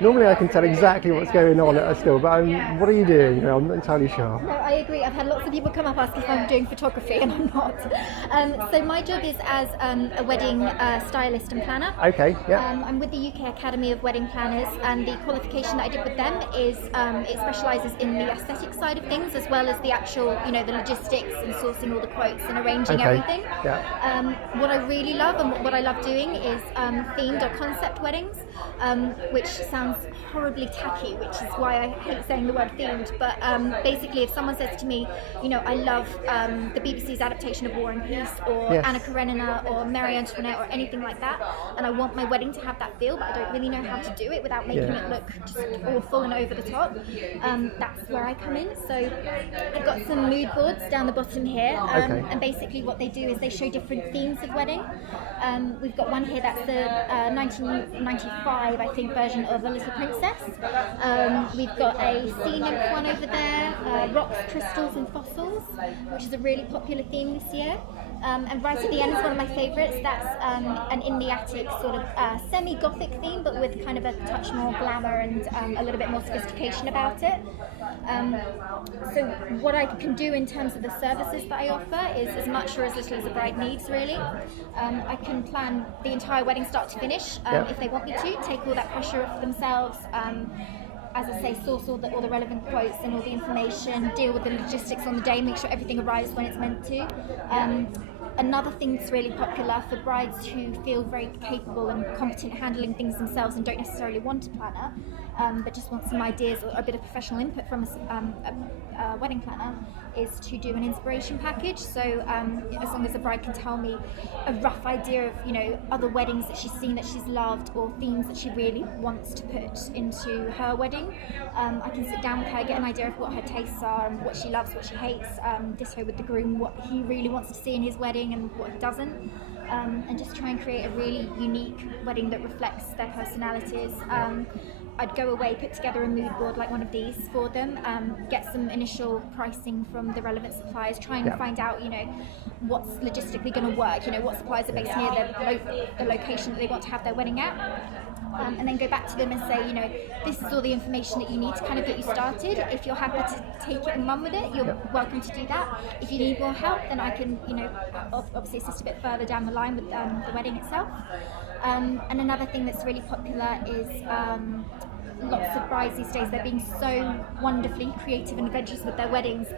normally I can tell exactly what's going on at a still, but what are you doing here? I'm not entirely sure. No, I agree. I've had lots of people come up asking if I'm doing photography, and I'm not. So my job is as a wedding stylist and planner. Okay, yeah. I'm with the UK Academy of Wedding Planners, and the qualification that I did with them is it specialises in the aesthetic side of things, as well as the actual, the logistics and sourcing all the quotes and arranging everything. Yeah. What I really love and what I love doing is themed or concept weddings, which sounds horribly tacky, which is why I hate saying the word themed. But basically, if someone says to me, I love the BBC's adaptation of War and Peace, or Anna Karenina, or Marie Antoinette, or anything like that, and I want my wedding to have that feel, but I don't really know how to do it without making it look just awful and over the top, that's where I come in. So I've got some mood boards down the bottom here, and basically what they do is they show different themes of wedding. We've got one here that's the 1995, I think, version of A Little Princess. We've got a sea nymph one over there, rocks, crystals and fossils, which is a really popular theme this year. And right at the end is one of my favourites. That's an in the attic sort of semi-gothic theme, but with kind of a touch more glamour and a little bit more sophistication about it. So what I can do in terms of the services that I offer is as much or as little as the bride needs, really. I can plan the entire wedding start to finish if they want me to, take all that pressure off themselves. As I say, source all the relevant quotes and all the information, deal with the logistics on the day, make sure everything arrives when it's meant to. Another thing that's really popular for brides who feel very capable and competent handling things themselves and don't necessarily want a planner, but just want some ideas or a bit of professional input from a wedding planner, is to do an inspiration package. So as long as the bride can tell me a rough idea of other weddings that she's seen that she's loved, or themes that she really wants to put into her wedding, I can sit down with her, get an idea of what her tastes are and what she loves, what she hates, ditto with the groom, what he really wants to see in his wedding and what he doesn't, and just try and create a really unique wedding that reflects their personalities. I'd go away, put together a mood board like one of these for them, get some initial pricing from the relevant suppliers, try and find out, what's logistically going to work, what suppliers are based near the location that they want to have their wedding at. And then go back to them and say, this is all the information that you need to kind of get you started. If you're happy to take it and run with it, you're welcome to do that. If you need more help, then I can, obviously assist a bit further down the line with the wedding itself. And another thing that's really popular is lots of brides these days, they're being so wonderfully creative and adventurous with their weddings,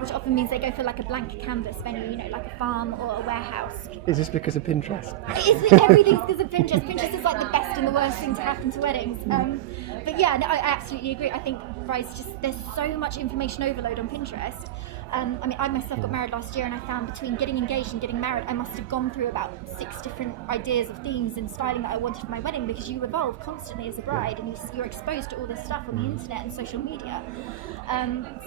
which often means they go for like a blank canvas venue, like a farm or a warehouse. Is this because of Pinterest? Everything's because of Pinterest. Pinterest is like the best and the worst thing to happen to weddings. But yeah, no, I absolutely agree. I think brides there's so much information overload on Pinterest. I mean, I myself got married last year, and I found between getting engaged and getting married, I must have gone through about 6 different ideas of themes and styling that I wanted for my wedding, because you evolve constantly as a bride, and you're exposed to all this stuff on the internet and social media.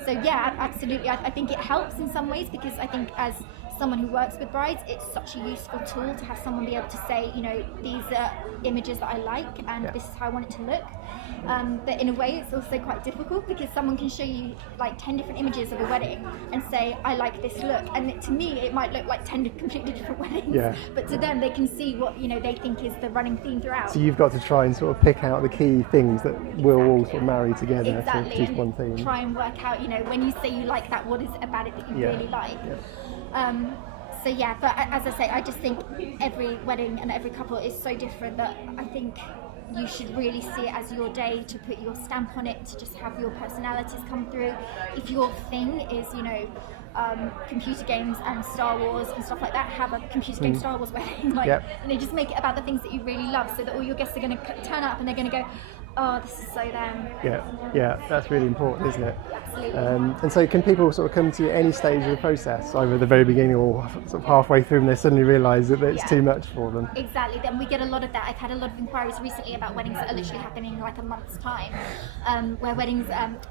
So yeah, absolutely. I think it helps in some ways, because I think as someone who works with brides, it's such a useful tool to have someone be able to say, these are images that I like, and this is how I want it to look. But in a way, it's also quite difficult, because someone can show you like 10 different images of a wedding and say, I like this look, and to me it might look like 10 completely different weddings, but to them they can see what they think is the running theme throughout. So you've got to try and sort of pick out the key things that will all sort of marry together to produce one theme. Try and work out, when you say you like that, what is it about it that you really like? So yeah, but as I say, I just think every wedding and every couple is so different that I think you should really see it as your day to put your stamp on it, to just have your personalities come through. If your thing is, computer games and Star Wars and stuff like that, have a computer game Star Wars wedding, and just make it about the things that you really love, so that all your guests are going to turn up and they're going to go, oh, this is so them. Yeah, that's really important, isn't it? Absolutely. And so can people sort of come to you at any stage of the process, either at the very beginning or sort of halfway through, and they suddenly realise that it's too much for them? Exactly. Then we get a lot of that. I've had a lot of inquiries recently about weddings that are literally happening in like a month's time, where weddings,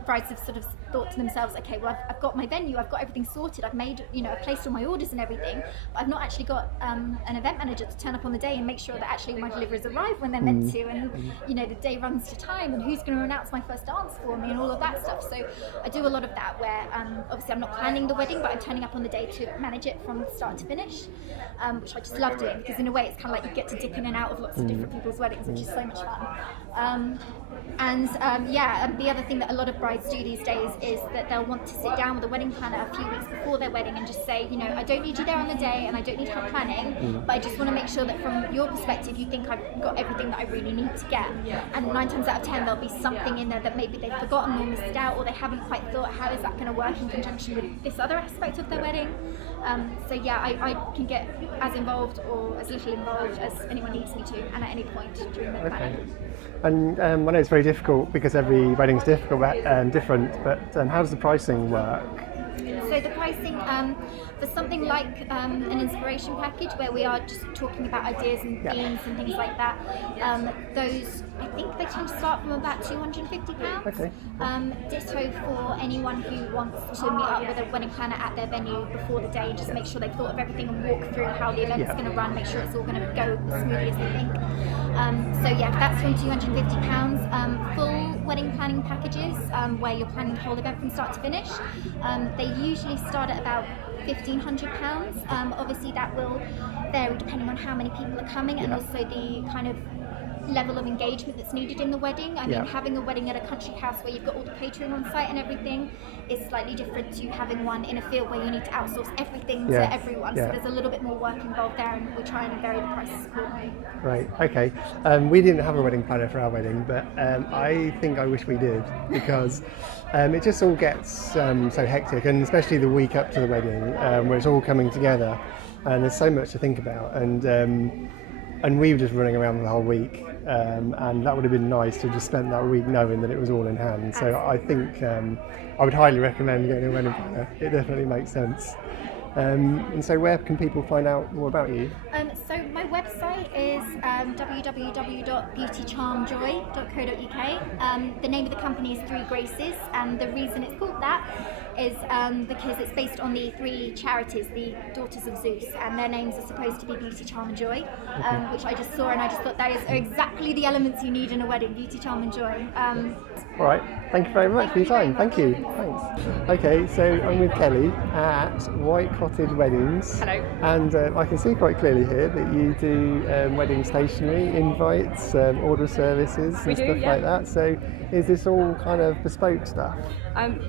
brides have sort of thought to themselves, okay, well, I've got my venue, I've got everything sorted, I've made, I've placed all my orders and everything, but I've not actually got an event manager to turn up on the day and make sure that actually my deliveries arrive when they're meant to, and the day runs to time, and who's going to announce my first dance for me, and all of that stuff. So I do a lot of that, where obviously I'm not planning the wedding, but I'm turning up on the day to manage it from start to finish, which I just love doing, because in a way it's kind of like you get to dip in and out of lots of different people's weddings, which is so much fun. The other thing that a lot of brides do these days is that they'll want to sit down with a wedding planner a few weeks before their wedding and just say, I don't need you there on the day, and I don't need help planning, but I just want to make sure that from your perspective you think I've got everything that I really need to get. And 9 times out of 10 there'll be something in there that maybe they've forgotten or missed out, or they haven't quite thought, how is that going to work in conjunction with this other aspect of their wedding? I can get as involved or as little involved as anyone needs me to, and at any point during the planning. And I know it's very difficult because every wedding's different, but how does the pricing work? So the pricing for something like an inspiration package, where we are just talking about ideas and themes and things like that, those, I think they tend to start from about £250. Okay. Ditto for anyone who wants to meet up with a wedding planner at their venue before the day and just make sure they've thought of everything and walk through how the event's going to run, make sure it's all going to go as smoothly as they think. That's from £250. Full wedding planning packages, where you're planning the whole event from start to finish, they usually start at about £1,500. Obviously that will vary depending on how many people are coming, and also the kind of level of engagement that's needed in the wedding. I mean, having a wedding at a country house where you've got all the catering on site and everything is slightly different to having one in a field where you need to outsource everything to everyone. So there's a little bit more work involved there, and we try and vary the prices accordingly. Right, okay. We didn't have a wedding planner for our wedding, but I think I wish we did, because it just all gets so hectic, and especially the week up to the wedding, where it's all coming together, and there's so much to think about, and we were just running around the whole week, and that would have been nice to just spend that week knowing that it was all in hand. So I think I would highly recommend getting a wedding planner. It definitely makes sense. And so where can people find out more about you? So my website is www.beautycharmjoy.co.uk. The name of the company is Three Graces, and the reason it's called that is because it's based on the 3 charities, the Daughters of Zeus, and their names are supposed to be Beauty, Charm and Joy, which I just saw and I just thought that is exactly the elements you need in a wedding: beauty, charm and joy. All right, thank you very much for your time. Thank you. Thanks. Okay, so I'm with Kelly at White Cottage Weddings. Hello. And I can see quite clearly here that you do wedding stationery, invites, order services and stuff like that. So is this all kind of bespoke stuff?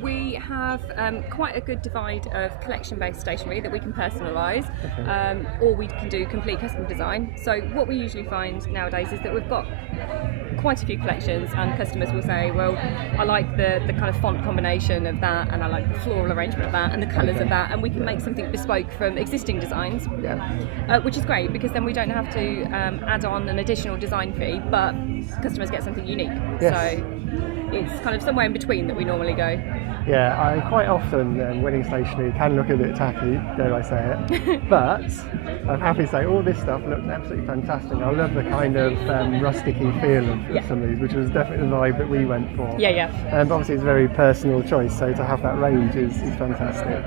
We have quite a good divide of collection-based stationery that we can personalise, or we can do complete custom design. So what we usually find nowadays is that we've got quite a few collections, and customers will say, well, I like the kind of font combination of that, and I like the floral arrangement of that, and the colours of that, and we can make something bespoke from existing designs, which is great because then we don't have to add on an additional design fee, but customers get something unique. Yes. So it's kind of somewhere in between that we normally go. Yeah, I quite often wedding stationery can look a bit tacky, dare I say it, but I'm happy to say all this stuff looks absolutely fantastic. I love the kind of rusticy feel of some of these, which was definitely the vibe that we went for. And obviously it's a very personal choice, so to have that range is fantastic.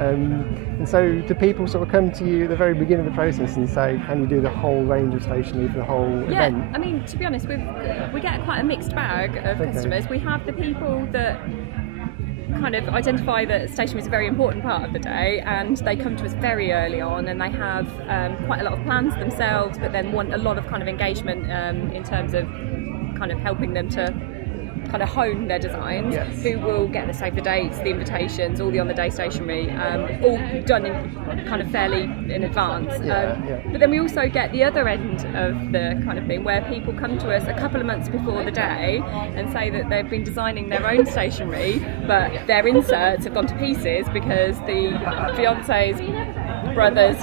And so do people sort of come to you at the very beginning of the process and say, can you do the whole range of stationery for the whole event? Yeah, I mean, to be honest, we get quite a mixed bag of customers. We have the people that kind of identify that stationery is a very important part of the day, and they come to us very early on, and they have quite a lot of plans themselves, but then want a lot of kind of engagement in terms of kind of helping them to kind of hone their designs, who will get the save the dates, the invitations, all the on the day stationery, all done in kind of fairly in advance. But then we also get the other end of the kind of thing where people come to us a couple of months before the day and say that they've been designing their own stationery, but their inserts have gone to pieces because the fiance's brother's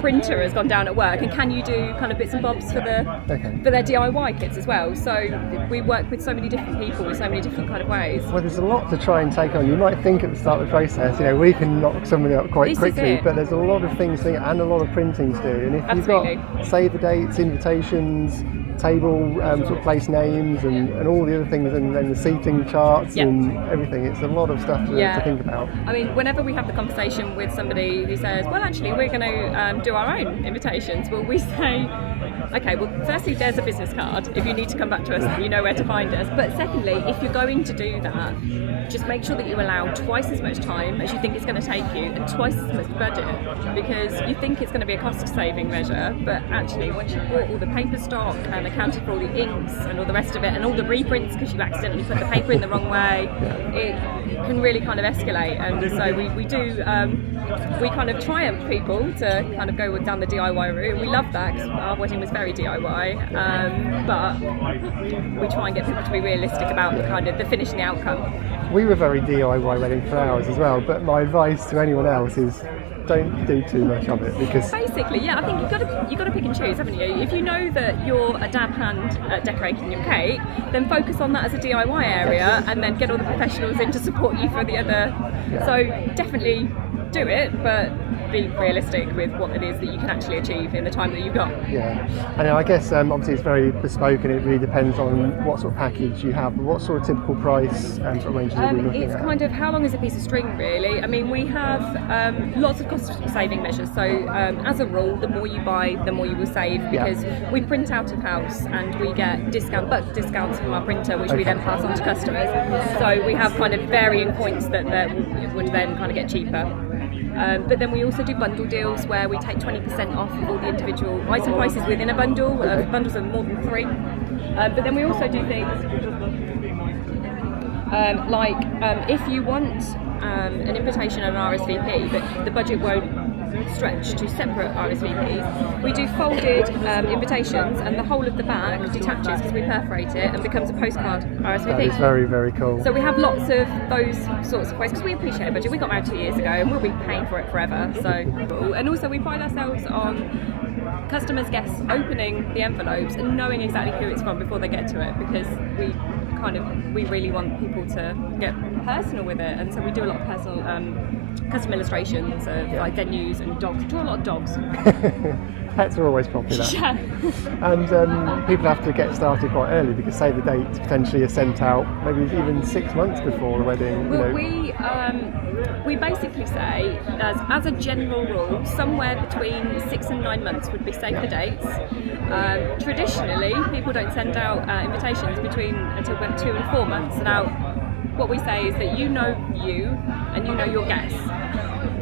printer has gone down at work, and can you do kind of bits and bobs for their DIY kits as well. So we work with so many different people in so many different kind of ways. Well, there's a lot to try and take on. You might think at the start of the process, you know, we can knock somebody up quite quickly, but there's a lot of things to, and a lot of printing to do. And if you've got save the dates, invitations, table sort of place names and all the other things, and then the seating charts and everything, it's a lot of stuff to think about. I mean, whenever we have the conversation with somebody who says, well, actually we're going to do our own invitations, well, we say, okay, well, firstly, there's a business card. If you need to come back to us, you know where to find us. But secondly, if you're going to do that, just make sure that you allow twice as much time as you think it's going to take you, and twice as much budget, because you think it's going to be a cost-saving measure, but actually, once you've bought all the paper stock and accounted for all the inks and all the rest of it, and all the reprints because you accidentally put the paper in the wrong way, it can really kind of escalate. And so we do, we kind of triumph people to kind of go down the DIY route. We love that because our wedding was very DIY, but we try and get people to be realistic about the kind of the finish and the outcome. We were very DIY wedding for ours as well, but my advice to anyone else is don't do too much of it, because basically, I think you've got to pick and choose, haven't you? If you know that you're a dab hand at decorating your cake, then focus on that as a DIY area, and then get all the professionals in to support you for the other. So definitely do it, but be realistic with what it is that you can actually achieve in the time that you've got. And I guess obviously it's very bespoke, and it really depends on what sort of package you have. But what sort of typical price sort of ranges are we looking at? It's kind of how long is a piece of string, really. I mean, we have lots of cost saving measures. So as a rule, the more you buy, the more you will save, because we print out of house and we get bulk discounts from our printer, which we then pass on to customers. So we have kind of varying points that would then kind of get cheaper. But then we also do bundle deals where we take 20% off of all the individual item prices within a bundle. Bundles are more than 3. But then we also do things like if you want an invitation and an RSVP, but the budget won't stretch to separate RSVPs, we do folded invitations, and the whole of the back detaches because we perforate it and becomes a postcard RSVP. That is very, very cool. So we have lots of those sorts of ways because we appreciate a budget. We got married 2 years ago and we'll be paying for it forever. So, and also we pride ourselves on customers, guests opening the envelopes and knowing exactly who it's from before they get to it, because we really want people to get personal with it, and so we do a lot of personal custom illustrations of like venues and dogs. We draw a lot of dogs. Pets are always popular. And people have to get started quite early, because save the dates potentially are sent out maybe even 6 months before the wedding. Well, we basically say, as a general rule, somewhere between 6 and 9 months would be save the dates. Traditionally, people don't send out invitations until 2 and 4 months. Now, what we say is that you know you and you know your guests.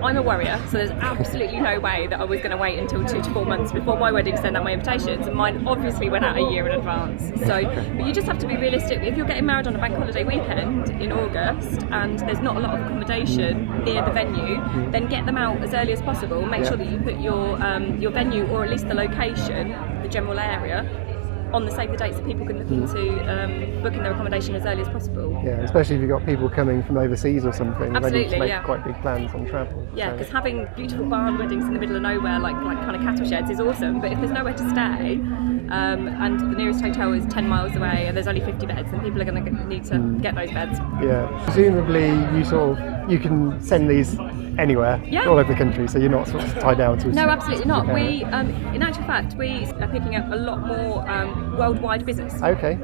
I'm a worrier, so there's absolutely no way that I was going to wait until 2 to 4 months before my wedding to send out my invitations, and mine obviously went out a year in advance. So, but you just have to be realistic. If you're getting married on a bank holiday weekend in August and there's not a lot of accommodation near the venue, then get them out as early as possible. Make sure that you put your venue, or at least the location, the general area, on the save the dates that people can look into booking their accommodation as early as possible. Yeah, especially if you've got people coming from overseas or something. They need to make yeah. quite big plans on travel. Yeah, because having beautiful barn weddings in the middle of nowhere, like kind of cattle sheds, is awesome. But if there's nowhere to stay, and the nearest hotel is 10 miles away, and there's only 50 beds, then people are going to need to get those beds. Yeah, presumably you can send these anywhere, all over the country, so you're not sort of tied down to a No, absolutely not. area. We, in actual fact, we are picking up a lot more worldwide business. Okay.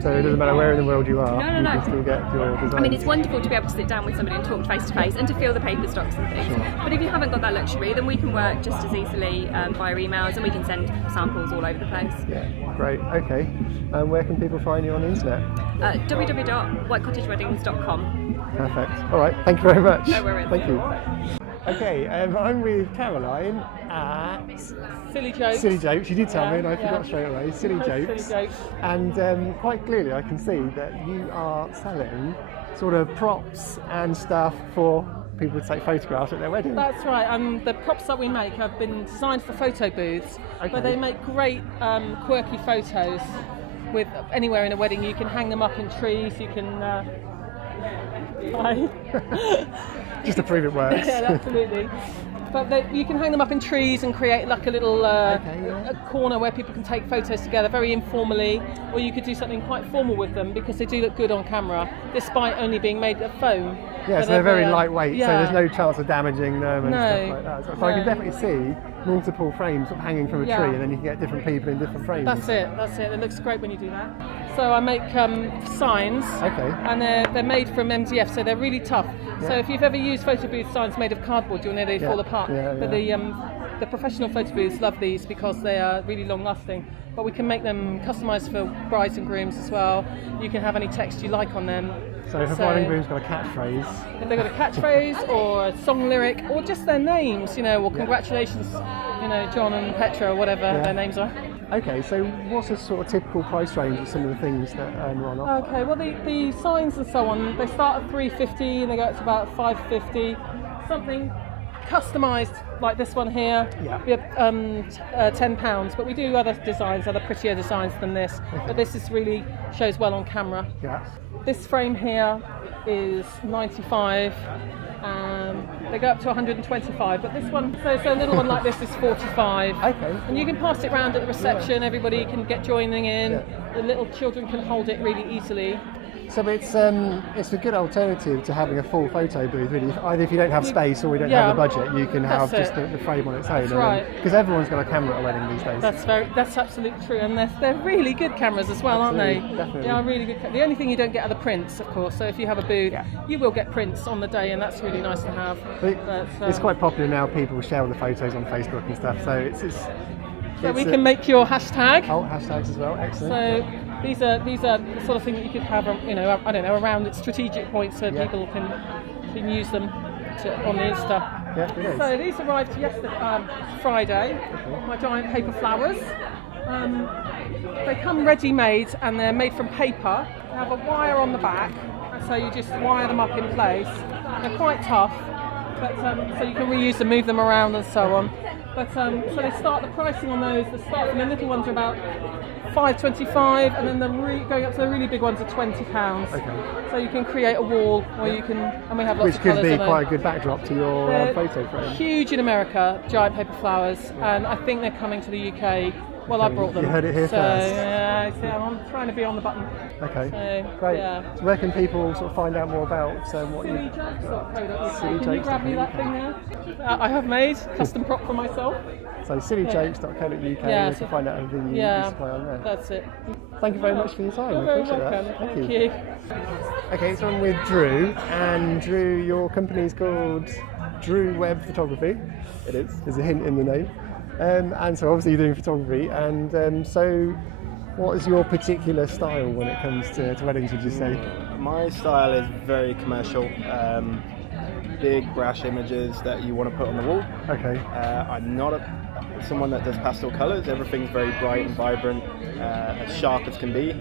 So it doesn't matter where in the world you are, No. you can still get your designs. I mean, it's wonderful to be able to sit down with somebody and talk face to face and to feel the paper stocks and things. Sure. But if you haven't got that luxury, then we can work just as easily via emails, and we can send samples all over the place. Yeah, great. Okay. And where can people find you on the internet? www.whitecottageweddings.com. Perfect. All right. Thank you very much. No worries. Thank you. Okay, I'm with Caroline at Silly Jokes. Silly Jokes. You did tell me, and I Yeah. forgot straight away. Silly Jokes. Silly Jokes. And quite clearly, I can see that you are selling sort of props and stuff for people to take photographs at their wedding. That's right. The props that we make have been designed for photo booths, but they make great quirky photos with anywhere in a wedding. You can hang them up in trees. You can. Just to prove it works. Yeah, absolutely. But you can hang them up in trees and create like a little a corner where people can take photos together very informally, or you could do something quite formal with them because they do look good on camera, despite only being made of foam. Yeah, so they're very lightweight, so there's no chance of damaging them and stuff like that. So I can definitely see multiple frames sort of hanging from a tree, and then you can get different people in different frames. That's it. It looks great when you do that. So I make signs, and they're made from MDF, so they're really tough. Yeah. So if you've ever used photo booth signs made of cardboard, you'll know they fall apart. But the professional photo booths love these because they are really long lasting. But we can make them customised for brides and grooms as well. You can have any text you like on them. So if a bride and groom's got a catchphrase, if they've got a catchphrase or a song lyric or just their names, or congratulations, John and Petra or whatever their names are. Okay, so what's a sort of typical price range of some of the things that are on offer? Okay, well the signs and so on, they start at $350 and they go up to about $550. Something customised like this one here, £10. But we do other designs, other prettier designs than this. But this really shows well on camera. Yeah. This frame here is $95. They go up to $125, but this one, so a little one like this is $45. Okay. And you can pass it around at the reception. Everybody can get joining in. The little children can hold it really easily. So it's a good alternative to having a full photo booth, really. Either if you don't have space or we don't have the budget, you can have just the frame on its own. That's right. Because everyone's got a camera at a wedding these days. That's absolutely true, and they're really good cameras as well, aren't they? Definitely. They are really good. The only thing you don't get are the prints, of course. So if you have a booth, you will get prints on the day, and that's really nice to have. It's quite popular now. People share all the photos on Facebook and stuff. So it's we can make your hashtag. Oh, hashtags as well. Excellent. So these are the sort of thing that you could have, around at strategic points so people can use them on the Insta. Yeah, so these arrived Friday. My giant paper flowers. They come ready-made and they're made from paper. They have a wire on the back, so you just wire them up in place. They're quite tough, but so you can reuse them, move them around, and so on. But so the pricing on those. The little ones are about $5.25, and then going up to the really big ones are $20. Okay. So you can create a wall, or you can, and we have lots Which of could colours. be quite a good backdrop to your photo frame. Huge in America, giant paper flowers, and I think they're coming to the UK. Well, I brought them. You heard it here first. Yeah, I'm trying to be on the button. Okay, so, great. Yeah. So where can people sort of find out more about what you... Can you grab me that thing there? I have made custom prop for myself. So sillyjokes.co.uk, you can find out everything you supply on there. That's it. Thank you very much for your time. You're I very appreciate welcome. that. Thank you. Okay, so I'm with Drew, and Drew, your company's called Drew Webb Photography. It is. There's a hint in the name. And so obviously you're doing photography, and so what is your particular style when it comes to weddings, would you say? My style is very commercial. Big brash images that you want to put on the wall. Okay. I'm not someone that does pastel colours. Everything's very bright and vibrant, as sharp as can be,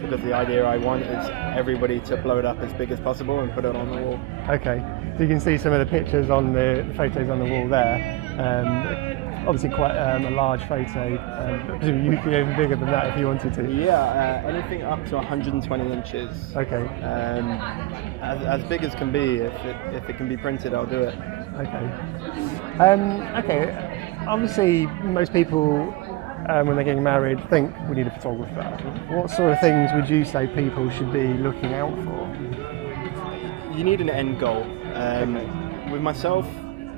because the idea I want is everybody to blow it up as big as possible and put it on the wall. Okay. So you can see some of the pictures on the photos on the wall there. Obviously quite a large photo, presumably you could go even bigger than that if you wanted to. Yeah, anything up to 120 inches. Okay. As big as can be, if it can be printed, I'll do it. Okay. Okay, obviously most people when they're getting married think we need a photographer. What sort of things would you say people should be looking out for? You need an end goal. With myself,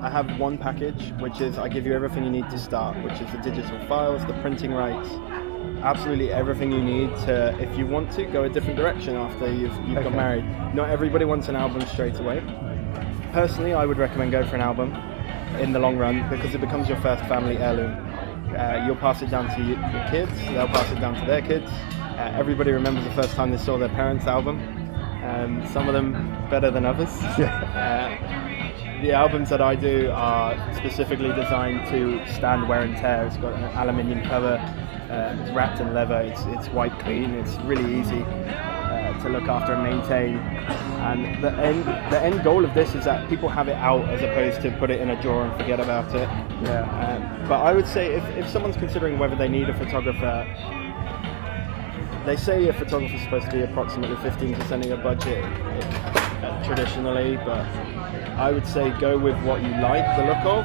I have one package, which is I give you everything you need to start, which is the digital files, the printing rights, absolutely everything you need to, if you want to, go a different direction after you've got married. Not everybody wants an album straight away. Personally, I would recommend go for an album in the long run because it becomes your first family heirloom. You'll pass it down to your kids, they'll pass it down to their kids. Everybody remembers the first time they saw their parents' album. Some of them better than others. The albums that I do are specifically designed to stand wear and tear. It's got an aluminium cover, it's wrapped in leather, it's white clean, it's really easy to look after and maintain. And the end goal of this is that people have it out as opposed to put it in a drawer and forget about it. But I would say if someone's considering whether they need a photographer, they say a photographer is supposed to be approximately 15% of your budget traditionally, but I would say go with what you like the look of.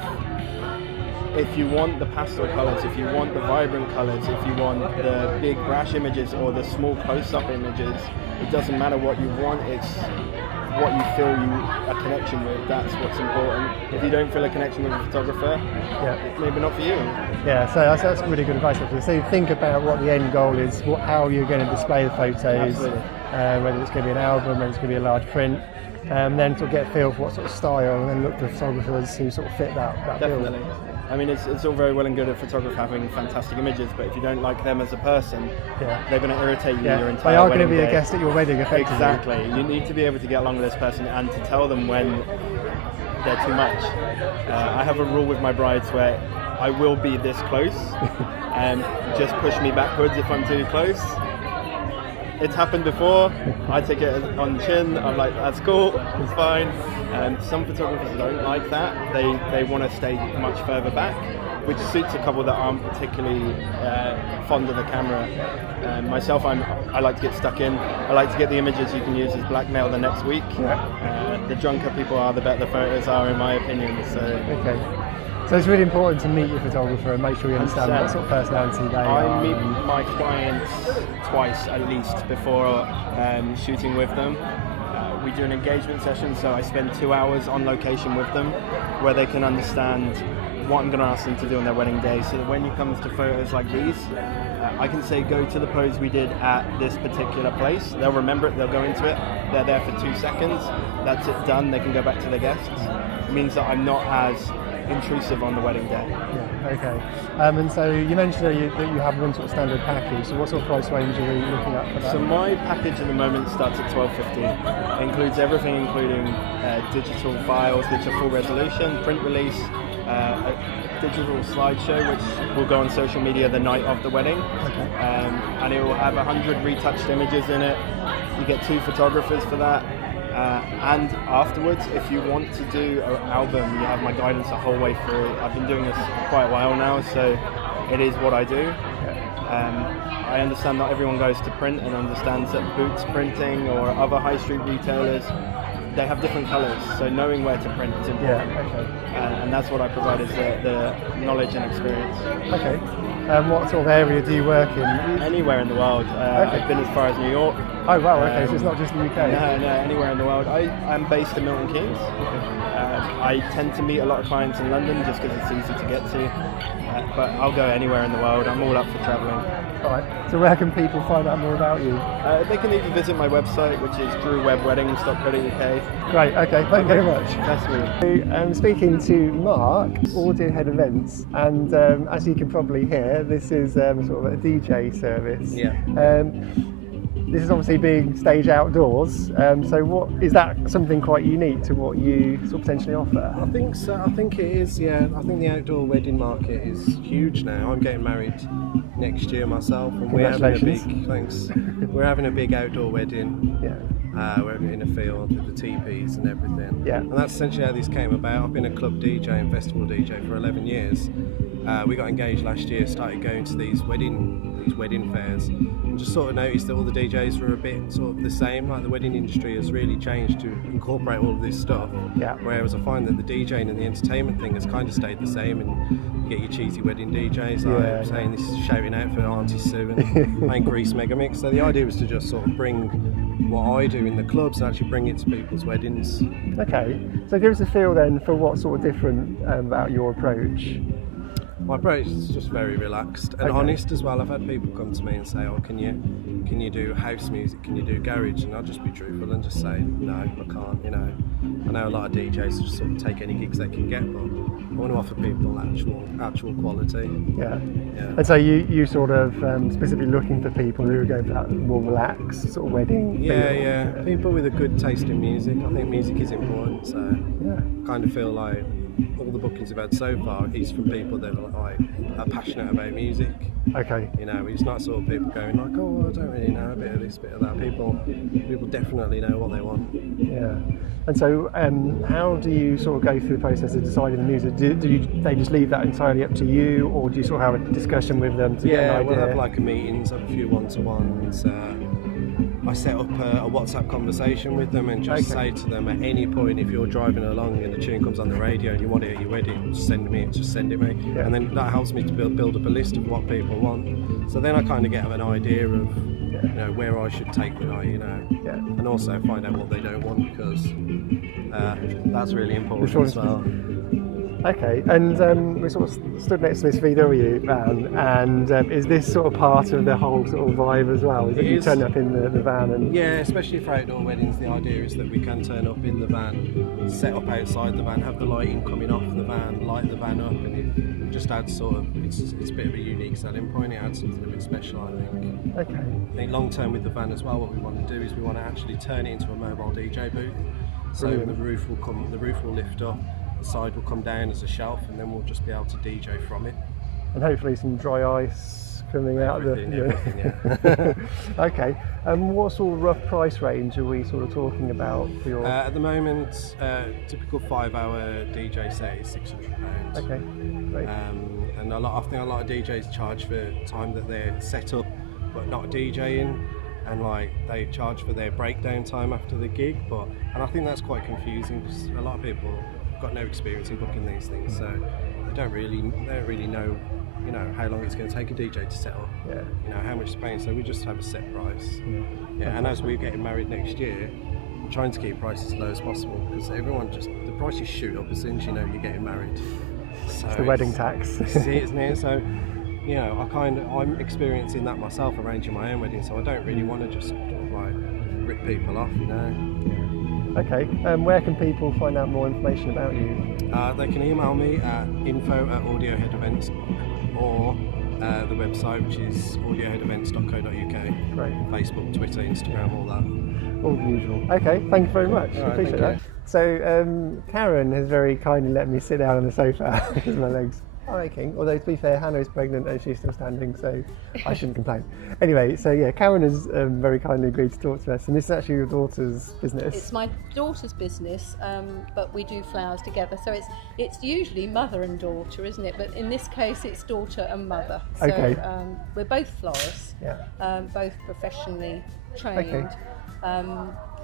If you want the pastel colours, if you want the vibrant colours, if you want the big brash images or the small close-up images, it doesn't matter what you want, it's what you feel a connection with. That's what's important. If you don't feel a connection with a photographer, it's maybe not for you. Yeah, so that's really good advice actually. So think about what the end goal is, how you're going to display the photos, whether it's going to be an album, whether it's going to be a large print. Then sort of get a feel for what sort of style, and then look for photographers who sort of fit that Definitely. bill. I mean, it's all very well and good a photographer having fantastic images, but if you don't like them as a person, they're going to irritate you your entire wedding day. They are going to be a guest at your wedding, effectively. Exactly. You need to be able to get along with this person and to tell them when they're too much. I have a rule with my brides where I will be this close, and just push me backwards if I'm too close. It's happened before. I take it on the chin. I'm like, that's cool, it's fine. Some photographers don't like that. They want to stay much further back, which suits a couple that aren't particularly fond of the camera. Myself, I like to get stuck in. I like to get the images you can use as blackmail the next week. The drunker people are, the better the photos are, in my opinion. So. So it's really important to meet your photographer and make sure you understand what sort of personality they are. I meet my clients twice at least before shooting with them. We do an engagement session, so I spend 2 hours on location with them where they can understand what I'm going to ask them to do on their wedding day, so that when it comes to photos like these, I can say go to the pose we did at this particular place. They'll remember it, they'll go into it, they're there for 2 seconds, that's it, done, they can go back to their guests. It means that I'm not as intrusive on the wedding day. Okay. And so you mentioned that you have one sort of standard package, so what sort of price range are you looking at for that? So my package at the moment starts at $12.50. It includes everything, including digital files which are full resolution, print release, a digital slideshow which will go on social media the night of the wedding, and it will have 100 retouched images in it. You get 2 photographers for that. And afterwards, if you want to do an album, you have my guidance the whole way through. I've been doing this for quite a while now, so it is what I do. I understand not everyone goes to print and understands that Boots Printing or other high street retailers, they have different colours, so knowing where to print is important. And that's what I provide, is the knowledge and experience. Okay. What sort of area do you work in? Anywhere in the world. I've been as far as New York. Oh wow, okay, so it's not just the UK? No, anywhere in the world. I'm based in Milton Keynes. I tend to meet a lot of clients in London just because it's easy to get to. But I'll go anywhere in the world. I'm all up for travelling. Alright, so where can people find out more about you? They can either visit my website, which is drewwebbweddings.co.uk. Great, okay, thank you very much. Nice to meet you. I'm speaking to Mark, Audio Head Events, and as you can probably hear, this is sort of a DJ service. This is obviously being staged outdoors, so what is that something quite unique to what you sort of potentially offer? I think so. I think it is, yeah. I think the outdoor wedding market is huge now. I'm getting married next year myself, and we're having a big outdoor wedding. We're having it in a field with the teepees and everything. Yeah. And that's essentially how this came about. I've been a club DJ and festival DJ for 11 years. We got engaged last year, started going to these wedding fairs, and just sort of noticed that all the DJs were a bit sort of the same. Like the wedding industry has really changed to incorporate all of this stuff. Yeah. Whereas I find that the DJing and the entertainment thing has kind of stayed the same, and you get your cheesy wedding DJs like saying this, shouting out for Auntie Sue and playing Grease Megamix. So the idea was to just sort of bring what I do in the clubs and actually bring it to people's weddings. Okay, so give us a feel then for what's sort of different about your approach. My approach is just very relaxed and honest as well. I've had people come to me and say, "Oh, can you do house music? Can you do garage?" And I'll just be truthful and just say, "No, I can't." You know, I know a lot of DJs just sort of take any gigs they can get, but I want to offer people actual quality. Yeah. And so you sort of specifically looking for people who are going for that more relaxed sort of wedding. Yeah. People with a good taste in music. I think music is important. So I kind of feel like all the bookings I've had so far is from people that are passionate about music. Okay. You know, it's not sort of people going like, "Oh, I don't really know, a bit of this, bit of that." People definitely know what they want. Yeah. And so, how do you sort of go through the process of deciding the music? Do they just leave that entirely up to you, or do you sort of have a discussion with them to get an idea? We'll have like a meetings, have a few one-to-ones. I set up a WhatsApp conversation with them and just say to them at any point, if you're driving along and the tune comes on the radio and you want it at your wedding, just send it me. Yeah. And then that helps me to build up a list of what people want. So then I kind of get an idea of you know, where I should take the night, you know, and also find out what they don't want, because that's really important as well. Okay, and we sort of stood next to this VW van, and is this sort of part of the whole sort of vibe as well? Is it you turn up in the van? And yeah, especially for outdoor weddings, the idea is that we can turn up in the van, set up outside the van, have the lighting coming off the van, light the van up, and it just adds sort of, it's a bit of a unique selling point. It adds something a bit special, I think. Okay. I think long term with the van as well, what we want to do is we want to actually turn it into a mobile DJ booth. So Brilliant. the roof will lift up. The side will come down as a shelf, and then we'll just be able to DJ from it. And hopefully some dry ice coming out of the... Okay, what sort of rough price range are we sort of talking about for your... at the moment, typical 5-hour DJ set is £600. Okay, great. And I think a lot of DJs charge for time that they're set up but not DJing, and like they charge for their breakdown time after the gig, and I think that's quite confusing, because a lot of people got no experience in booking these things, so they don't really know, you know, how long it's going to take a DJ to set up. Yeah. You know, how much to pay, so we just have a set price. Yeah. And as we're getting married next year, we're trying to keep prices as low as possible, because the prices shoot up as soon as you know you're getting married. So it's the wedding tax. Isn't it? So, you know, I'm experiencing that myself, arranging my own wedding, so I don't really want to just sort of like rip people off, you know. Okay, where can people find out more information about you? They can email me at info@audioheadevents, or the website, which is audioheadevents.co.uk. Great. Facebook, Twitter, Instagram, all that. All the usual. Okay, thank you very much. All right, Appreciate thank that. So Karen has very kindly let me sit down on the sofa because my legs are aching. Although to be fair, Hannah is pregnant and she's still standing, so I shouldn't complain. Anyway, so yeah, Karen has very kindly agreed to talk to us, and this is actually your daughter's business. It's my daughter's business, but we do flowers together. So it's usually mother and daughter, isn't it? But in this case, it's daughter and mother. So Okay. We're both florists, both professionally trained. Okay.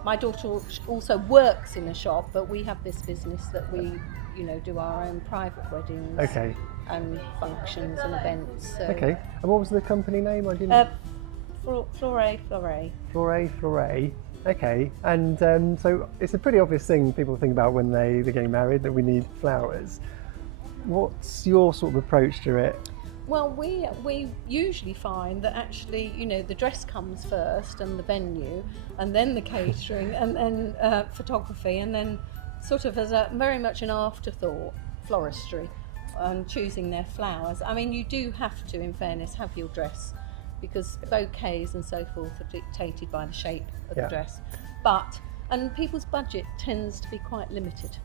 My daughter also works in a shop, but we have this business that we, you know, do our own private weddings. Okay. And functions and events. So. Okay. And what was the company name? I didn't. Flore. Flore. Okay. And so it's a pretty obvious thing people think about when they're getting married, that we need flowers. What's your sort of approach to it? Well, we usually find that actually, you know, the dress comes first, and the venue, and then the catering, and then photography, and then sort of as a very much an afterthought, floristry, choosing their flowers. I mean, you do have to, in fairness, have your dress, because bouquets and so forth are dictated by the shape of the dress. And people's budget tends to be quite limited.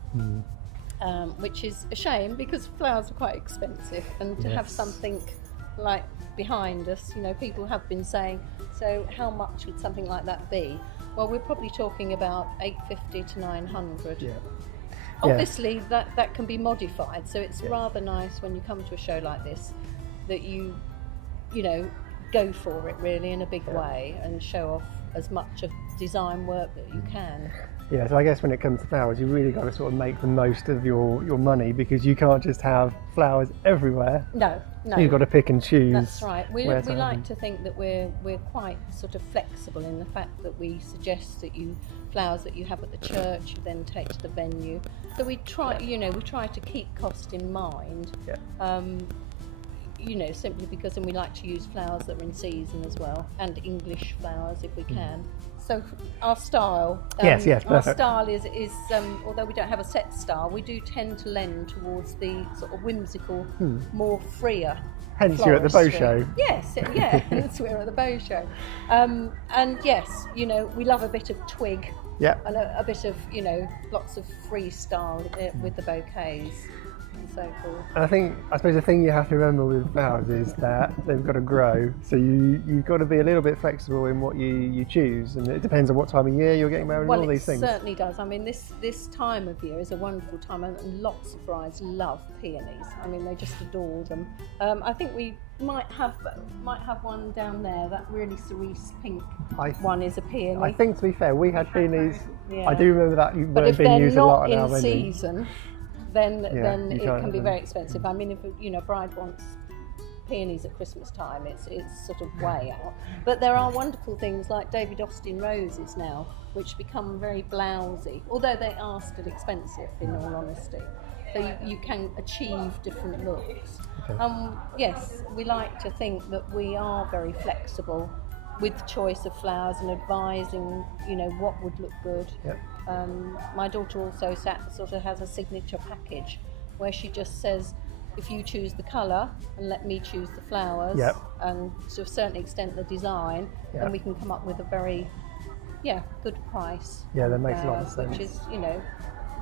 Which is a shame, because flowers are quite expensive, and to have something like behind us, you know, people have been saying, so how much would something like that be? Well, we're probably talking about 850 to 900. Yeah. Obviously, that can be modified, so it's rather nice when you come to a show like this that you know, go for it really in a big way and show off as much of design work that you can. Yeah, so I guess when it comes to flowers, you really got to sort of make the most of your money, because you can't just have flowers everywhere. No. You've got to pick and choose. That's right. We where to have like them. to think that we're quite sort of flexible in the fact that we suggest that flowers that you have at the church, you then take to the venue. So we try to keep cost in mind. Yeah. You know, simply because then we like to use flowers that are in season as well, and English flowers if we can. So our style, Yes, our perfect. style is although we don't have a set style, we do tend to lend towards the sort of whimsical, more freer. Hence you're at the bow floristry. show. Yes, yeah, hence we're at the bow show. And yes, you know, we love a bit of twig. Yeah. And a bit of, you know, lots of freestyle with the bouquets and so forth. And I suppose the thing you have to remember with flowers is that they've got to grow, so you've got to be a little bit flexible in what you choose, and it depends on what time of year you're getting married Well, and all it these things. certainly does. I mean, this time of year is a wonderful time, and lots of brides love peonies. I mean, they just adore them. I think we might have one down there. That really cerise pink one is a peony. I think, to be fair, we had peonies. Yeah. I do remember that But word if being they're used a lot not in our in wedding. season, then you it can't can be have very them. expensive. I mean, if a bride wants peonies at Christmas time, it's sort of way out. But there are wonderful things like David Austin roses now, which become very blousy, although they are still expensive in all honesty. So you can achieve different looks. Okay. Yes, we like to think that we are very flexible with choice of flowers and advising, you know, what would look good. Yep. My daughter also sort of has a signature package where she just says, if you choose the colour and let me choose the flowers, Yep. and to a certain extent the design, Yep. then we can come up with a very, good price. Yeah, that on makes a lot of flowers, sense. Which is, you know,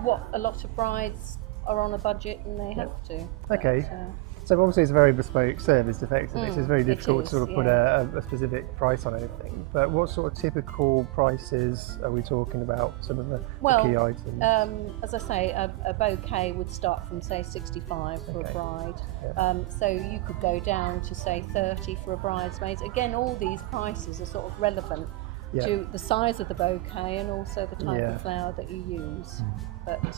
what a lot of brides are on a budget and they have to. Okay. But, So obviously it's a very bespoke service, effectively, so it's very it difficult to is, sort of put yeah. a specific price on anything. But what sort of typical prices are we talking about, some of the key items? As I say, a bouquet would start from say 65 for Okay. a bride. Yeah. So you could go down to say 30 for a bridesmaid. Again, all these prices are sort of relevant Yeah. to the size of the bouquet and also the type Yeah. of flower that you use. But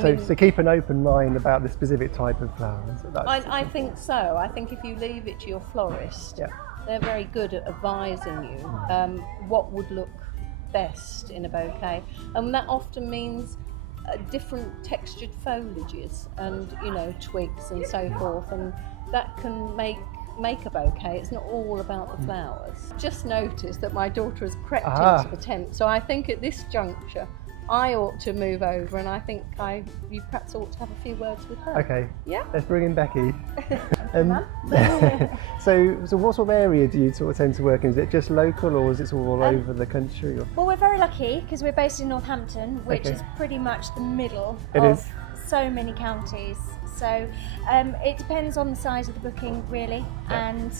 So keep an open mind about the specific type of flowers. I think so. I think if you leave it to your florist, they're very good at advising you what would look best in a bouquet, and that often means different textured foliages and, you know, twigs and so forth, and that can make a bouquet. It's not all about the flowers. Just noticed that my daughter has crept into the tent, so I think at this juncture I ought to move over, and I think you perhaps ought to have a few words with her. Okay. Yeah. Let's bring in Becky. So what sort of area do you sort of tend to work in? Is it just local, or is it all over the country? Or? Well, we're very lucky because we're based in Northampton, which Okay. is pretty much the middle It of is. so many counties. So it depends on the size of the booking, really, and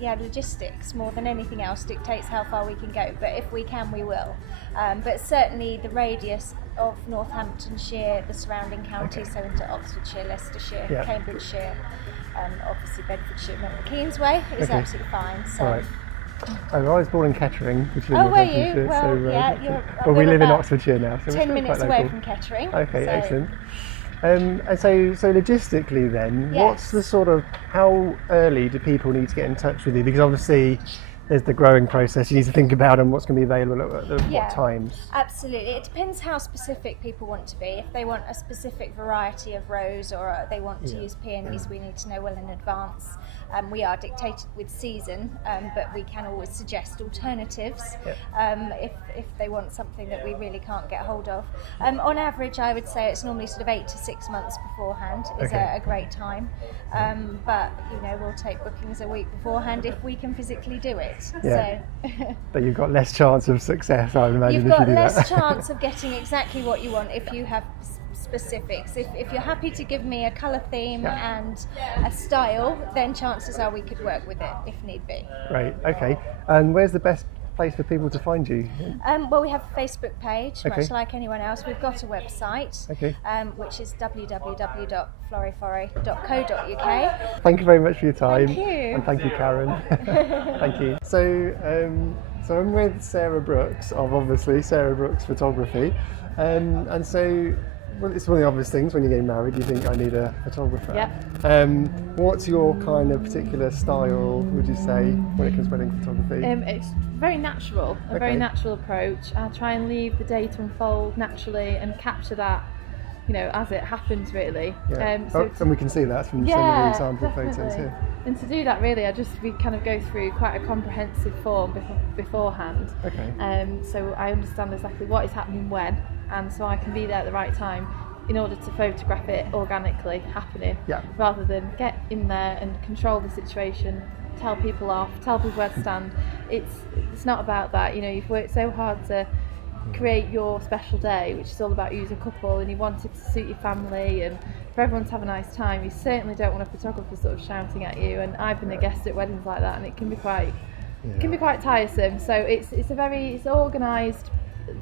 logistics more than anything else dictates how far we can go. But if we can, we will. But certainly the radius of Northamptonshire, the surrounding counties, so into Oxfordshire, Leicestershire, Yeah. Cambridgeshire, obviously Bedfordshire, Milton Keynes way is Okay. absolutely fine. So. All right. I was born in Kettering, which is in Oh, were you? Northamptonshire, Well, so, yeah, you're- well, we we're live in about Oxfordshire now, so we're 10 still minutes quite away local. from Kettering. Okay, so- excellent. And so logistically then, Yes. what's the sort of, how early do people need to get in touch with you? Because obviously there's the growing process, you need to think about and what's going to be available at Yeah. what times. Absolutely. It depends how specific people want to be. If they want a specific variety of rose or they want to Yeah. use peonies, we need to know well in advance. We are dictated with season, but we can always suggest alternatives if they want something that we really can't get hold of. On average, I would say it's normally sort of 8 to 6 months beforehand is Okay. a great time. But, you know, we'll take bookings a week beforehand if we can physically do it. Yeah. So But you've got less chance of success, I would imagine, you've if you got do less that. chance of getting exactly what you want if you have specifics. If you're happy to give me a colour theme Yeah. and a style, then chances are we could work with it if need be. Great. Okay. And where's the best place for people to find you? Well, we have a Facebook page, Okay. much like anyone else. We've got a website, Okay. which is www.florifory.co.uk. Thank you very much for your time. Thank you. And thank you, Karen. Thank you. So I'm with Sarah Brooks of obviously Sarah Brooks Photography, and so. Well, it's one of the obvious things when you're getting married. You think I need a photographer. Yeah. What's your kind of particular style? Would you say when it comes to wedding photography? It's very natural, a very Okay. natural approach. I try and leave the day to unfold naturally and capture that, as it happens really. Yeah. So And we can see that from some of the example photos definitely. here. And to do that really, we kind of go through quite a comprehensive form beforehand. Okay. So I understand exactly what is happening when, and so I can be there at the right time in order to photograph it organically happening, Yeah. rather than get in there and control the situation, tell people off, tell people where to stand. It's not about that. You've worked so hard to create your special day, which is all about you as a couple, and you want it to suit your family and for everyone to have a nice time. You certainly don't want a photographer sort of shouting at you, and I've been a guest at weddings like that, and it can be quite tiresome. So it's organised,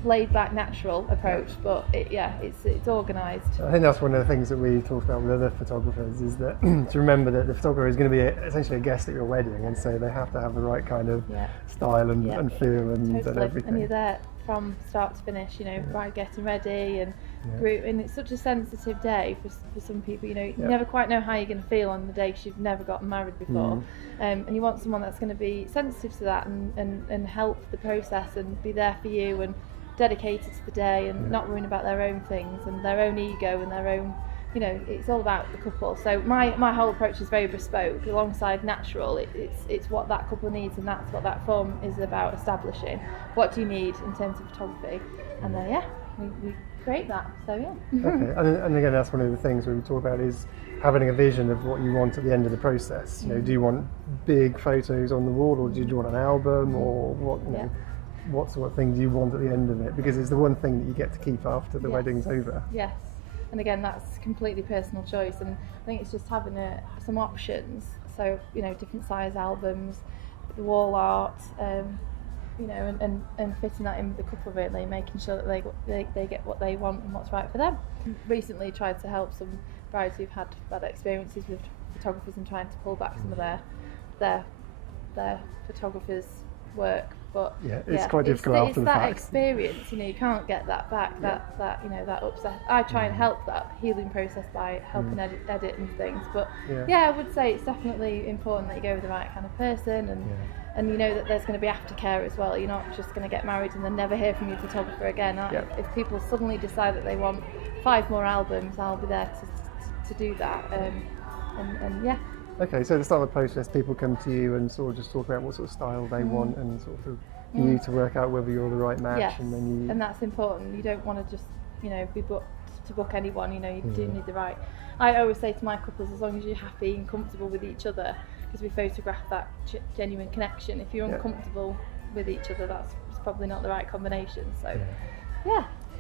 laid back, natural approach, but it's organised. I think that's one of the things that we talk about with other photographers is that to remember that the photographer is going to be essentially a guest at your wedding, and so they have to have the right kind of style and feel and Totally. everything. And you're there from start to finish, right, getting ready and group, and it's such a sensitive day for some people. You never quite know how you're going to feel on the day because you've never gotten married before, and you want someone that's going to be sensitive to that and help the process and be there for you and dedicated to the day and not worrying about their own things and their own ego and their own, it's all about the couple. So my whole approach is very bespoke alongside natural. It's what that couple needs, and that's what that form is about establishing. What do you need in terms of photography? And then we create that. So Okay, and again, that's one of the things we talk about is having a vision of what you want at the end of the process. Do you want big photos on the wall, or do you want an album, or what? What sort of thing do you want at the end of it? Because it's the one thing that you get to keep after the wedding's over. Yes, and again, that's completely personal choice, and I think it's just having some options. So different size albums, the wall art, and fitting that in with the couple really, making sure that they get what they want and what's right for them. Recently tried to help some brides who've had bad experiences with photographers and trying to pull back some of their photographers' work. But it's quite difficult after the fact. It's that experience, you can't get that back. That upset. I try and help that healing process by helping edit and things. But I would say it's definitely important that you go with the right kind of person, and you know that there's going to be aftercare as well. You're not just going to get married and then never hear from your photographer again. If people suddenly decide that they want 5 more albums, I'll be there to do that. Okay, so at the start of the process, people come to you and sort of just talk about what sort of style they want, and sort of you to work out whether you're the right match. Yes, and then you. And that's important. You don't want to just be booked to book anyone. You do need the right. I always say to my couples, as long as you're happy and comfortable with each other, because we photograph that genuine connection. If you're uncomfortable with each other, that's probably not the right combination. So,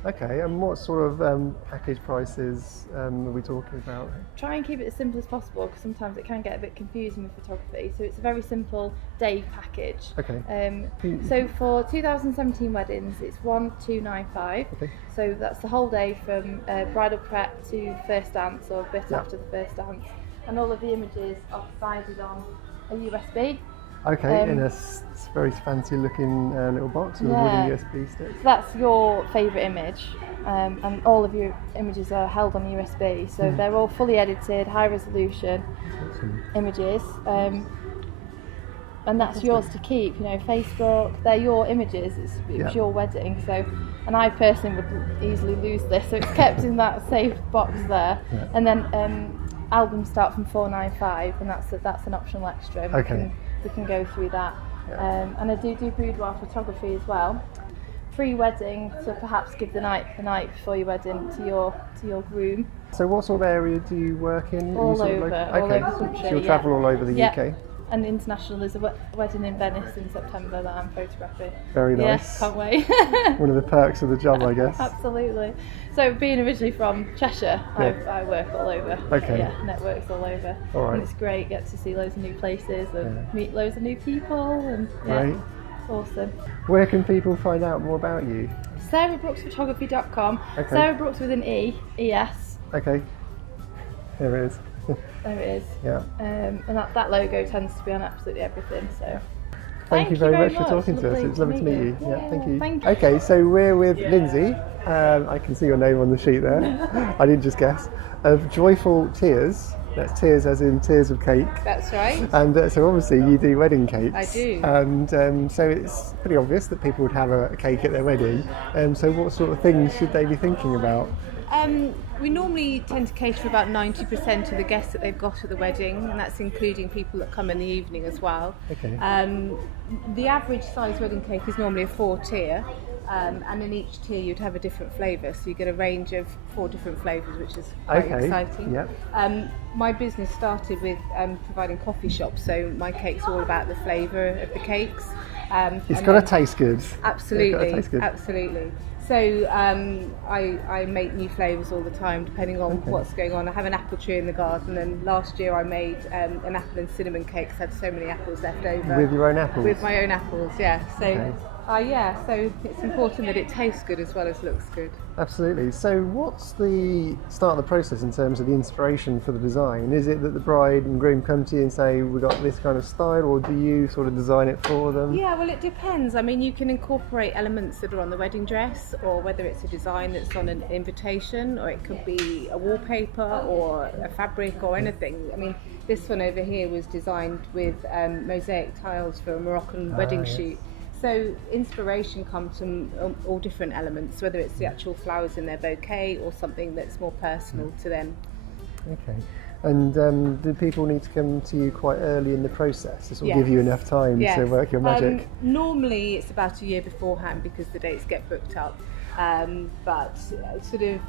Okay, and what sort of package prices are we talking about? Try and keep it as simple as possible, because sometimes it can get a bit confusing with photography. So it's a very simple day package. Okay. So for 2017 weddings, it's 1295. Okay. So that's the whole day from bridal prep to first dance, or a bit after the first dance, and all of the images are provided on a USB. Okay, in a very fancy looking little box with a wooden USB stick. So that's your favourite image, and all of your images are held on USB, so they're all fully edited, high resolution images, and that's yours to keep. Facebook, they're your images, it's your wedding. So, and I personally would easily lose this, so it's kept in that safe box there. And then albums start from 495, and that's an optional extra. We can go through that. And I do boudoir photography as well, pre-wedding, to perhaps give the night before your wedding to your groom. So what sort of area do you work in? All over the country. So you'll travel all over the UK? and international. There's a wedding in Venice in September that I'm photographing. Very nice. Yes, can't wait. One of the perks of the job, I guess. Absolutely. So being originally from Cheshire, Yeah. I work all over. Okay. Yeah, networks all over. All right. And it's great, get to see loads of new places and Yeah. meet loads of new people, and yeah, Great. awesome. Where can people find out more about you? SarahBrooksPhotography.com. Okay. Sarah Brooks with an E, E-S. Okay. Here it is. There it is. Yeah. And that logo tends to be on absolutely everything. So. Thank you very much for talking to us. It's lovely to meet you. Yeah, Yeah, thank you. thank you. Okay, so we're with Lindsay. I can see your name on the sheet there. I didn't just guess. Of Joyful Tears. That's tears as in tears of cake. That's right. And so obviously you do wedding cakes. I do. And so it's pretty obvious that people would have a cake at their wedding. So what sort of things should they be thinking about? We normally tend to cater for about 90% of the guests that they've got at the wedding, and that's including people that come in the evening as well. Okay. The average size wedding cake is normally a 4-tier, and in each tier you'd have a different flavour, so you get a range of 4 different flavours, which is quite exciting. Yep. My business started with providing coffee shops, so my cake's all about the flavour of the cakes. It's got to taste good. Absolutely, It's gotta taste good. absolutely. So I make new flavours all the time, depending on what's going on. I have an apple tree in the garden, and last year I made an apple and cinnamon cake. 'Cause I had so many apples left over. With your own apples? With my own apples, yeah. So Okay. so it's important that it tastes good as well as looks good. Absolutely. So what's the start of the process in terms of the inspiration for the design? Is it that the bride and groom come to you and say, we got this kind of style, or do you sort of design it for them? Yeah, well, it depends. I mean, you can incorporate elements that are on the wedding dress, or whether it's a design that's on an invitation, or it could be a wallpaper or a fabric or anything. I mean, this one over here was designed with mosaic tiles for a Moroccan wedding yes. shoot. So inspiration comes from all different elements, whether it's the actual flowers in their bouquet or something that's more personal to them. Okay. And do people need to come to you quite early in the process to sort of give Yes. you enough time to work your magic? Normally it's about a year beforehand because the dates get booked up. But sort of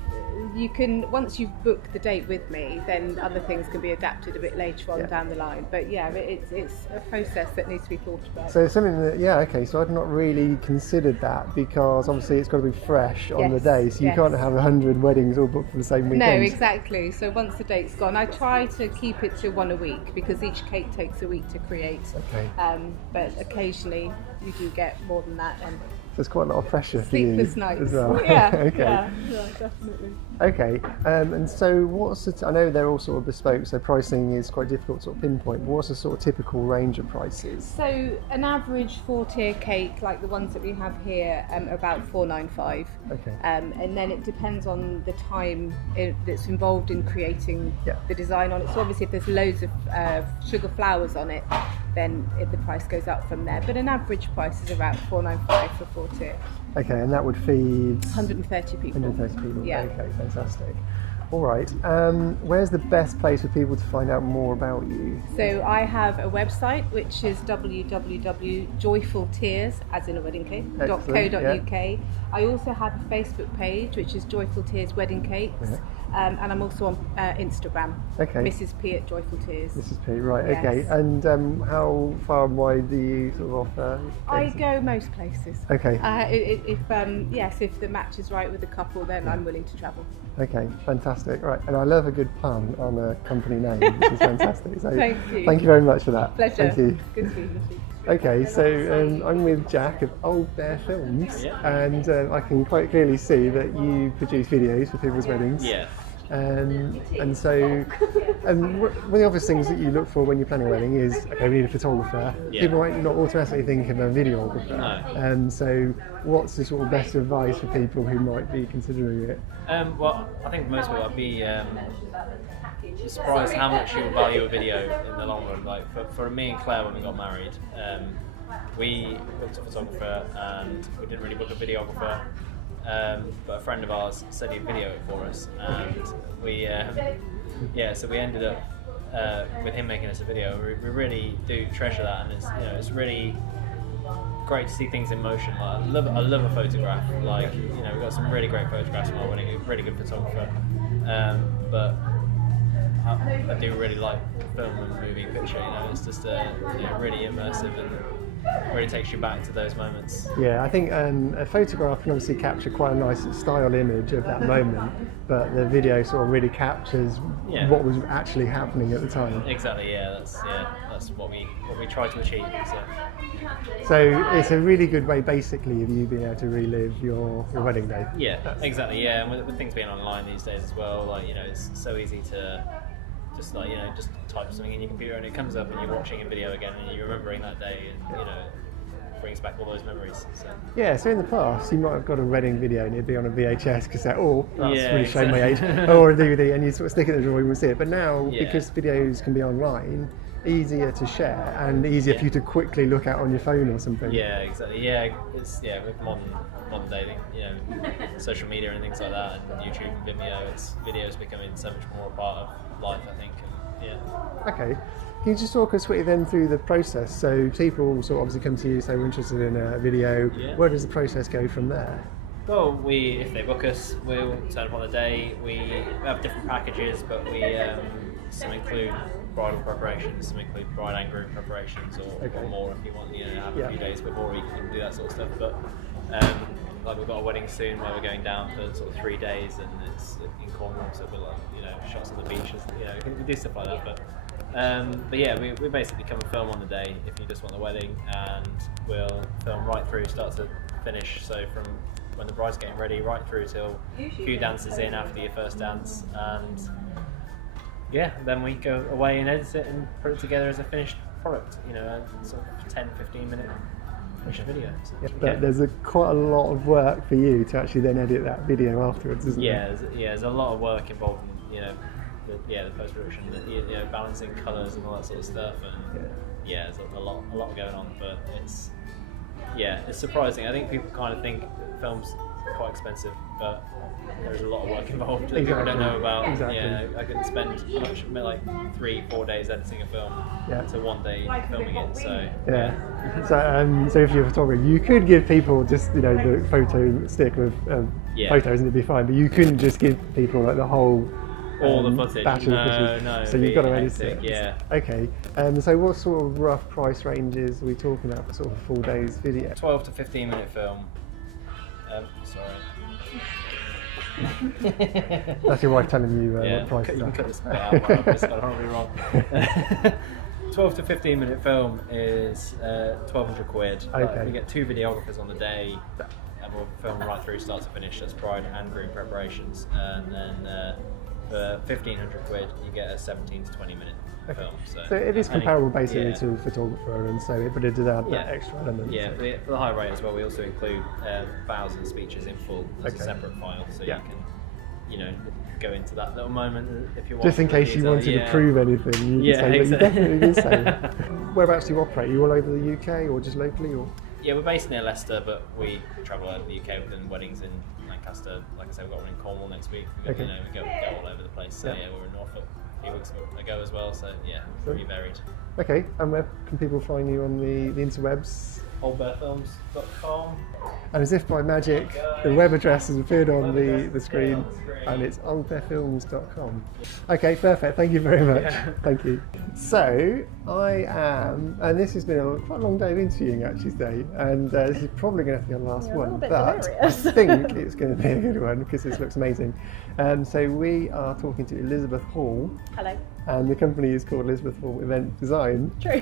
you can, once you've booked the date with me, then other things can be adapted a bit later on down the line. But yeah, it's a process that needs to be thought about. So something that, so I've not really considered that, because obviously it's got to be fresh on the Yes, day, so you yes. can't have 100 weddings all booked for the same No, weekend. exactly. So once the date's gone, I try to keep it to 1 a week because each cake takes a week to create. Okay. But occasionally you do get more than that. And There's quite a lot of pressure for you sleepless nights. as well. Yeah, Okay. yeah, definitely. Okay, and so what's the I know they're all sort of bespoke, so pricing is quite difficult to sort of pinpoint, but what's the sort of typical range of prices? So an average 4-tier cake, like the ones that we have here, are about $4.95. Okay. And then it depends on the time that's involved in creating the design on it. So obviously if there's loads of sugar flowers on it, then the price goes up from there. But an average price is about $4.95 for 4-tier. Okay, and that would feed 130 people. 130 people. Yeah. Okay, fantastic. All right. Where's the best place for people to find out more about you? So I have a website which is www.joyfultears, as in a wedding cake, Excellent, .co.uk. I also have a Facebook page which is Joyful Tears Wedding Cakes, and I'm also on Instagram. Okay. Mrs. P at Joyful Tears. Mrs. P, right, Yes. okay. And how far and wide do you sort of offer? I go most places. Okay. If the match is right with the couple, then I'm willing to travel. Okay, fantastic. Right, and I love a good pun on a company name, which is fantastic. So Thank you. Thank you very much for that. Pleasure. Thank you. Good seeing you. Okay, so I'm with Jack of Old Bear Films, and I can quite clearly see that you produce videos for people's weddings. Yeah. And so, one of the obvious things that you look for when you're planning a wedding is, okay, we need a photographer. Yeah. People might not automatically think of a videographer. No. So, what's the sort of best advice for people who might be considering it? Well, I think most people would be surprised how much you'll value a video in the long run. Like for me and Claire when we got married, we booked a photographer and we didn't really book a videographer. But a friend of ours said he'd video it for us, and we so we ended up with him making us a video. We really do treasure that, and it's really great to see things in motion. Like, I love a photograph. Like we've got some really great photographs from our wedding. A really good photographer, but I do really like film and moving picture. You know, it's just really immersive and really takes you back to those moments. Yeah, I think a photograph can obviously capture quite a nice style image of that moment, but the video sort of really captures what was actually happening at the time. Exactly. That's what we try to achieve. So it's a really good way, basically, of you being able to relive your wedding day. Yeah, exactly. Yeah, and with things being online these days as well, like, you know, it's so easy to just just type something in your computer and it comes up and you're watching a video again and you're remembering that day, and you know, it brings back all those memories. So. Yeah, so in the past you might have got a wedding video and it'd be on a VHS cassette, that's really showing my age, or a DVD, and you sort of stick it in the drawer and see it. But now, because videos can be online, easier to share and easier for you to quickly look at on your phone or something. Yeah, exactly. Yeah, it's with modern day, you know, social media and things like that, and YouTube and Vimeo, video's becoming so much more a part of life, I think. And, Okay. Can you just talk us quickly then through the process? So people sort of obviously come to you, say we're interested in a video. Yeah. Where does the process go from there? Well, if they book us, we'll turn up on the day. We have different packages, but some include bridal preparations, some include bride and groom preparations, or more if you want, have a few days before you can do that sort of stuff. But like we've got a wedding soon where we're going down for sort of 3 days, and it's in Cornwall, so we'll shots on the beaches. We do stuff like that. But yeah, we basically come and film on the day if you just want the wedding, and we'll film right through start to finish. So from when the bride's getting ready right through till a few dances in after your first dance, and then we go away and edit it and put it together as a finished product, a sort of 10-15 minute finished video. So, But there's quite a lot of work for you to actually then edit that video afterwards, isn't there? There's a lot of work involved in the post-production, balancing colours and all that sort of stuff, and there's a lot going on, but it's surprising. I think people kind of think film's quite expensive, but there's a lot of work involved that people don't know about. I could spend like 3-4 days editing a film to 1 day filming it. So if you're a photographer, you could give people just the photo stick of photos and it'd be fine, but you couldn't just give people like the whole all the footage. Batch of footage. No. So you've got to edit it. Yeah. Okay. So what sort of rough price ranges are we talking about for sort of a full day's video? 12 to 15 minute film. Sorry. That's your wife telling you what prices you are. can cut this bit out. I've just got it horribly wrong. 12 to 15 minute film is 1,200 quid. Okay. We get 2 videographers on the day, and we'll film right through start to finish. That's bride and groom preparations, and then for 1,500 quid you get a 17 to 20 minute film. So it is comparable basically to a photographer, and so but it does add that extra element. Yeah, for the high rate as well, we also include vows and speeches in full as a separate file, so you can go into that little moment if you want. Just in case you wanted to prove anything, you can say, you definitely can say. Whereabouts do you operate? Are you all over the UK or just locally? Or? Yeah, we're based near Leicester, but we travel over the UK within weddings in Lancaster. Like I said, we've got one in Cornwall next week. We go all over the place. So we're in Norfolk a few weeks ago as well. So pretty varied. Okay, and where can people find you on the interwebs? oldbearfilms.com. And as if by magic, the web address has appeared on the screen, and it's oldbearfilms.com. Okay, perfect. Thank you very much. Thank you. So I am, and this has been quite a long day of interviewing actually today, and this is probably going to be the last one, but I think it's going to be a good one because this looks amazing. So we are talking to Elizabeth Hall. Hello. And the company is called Elizabeth Hall Event Design. True.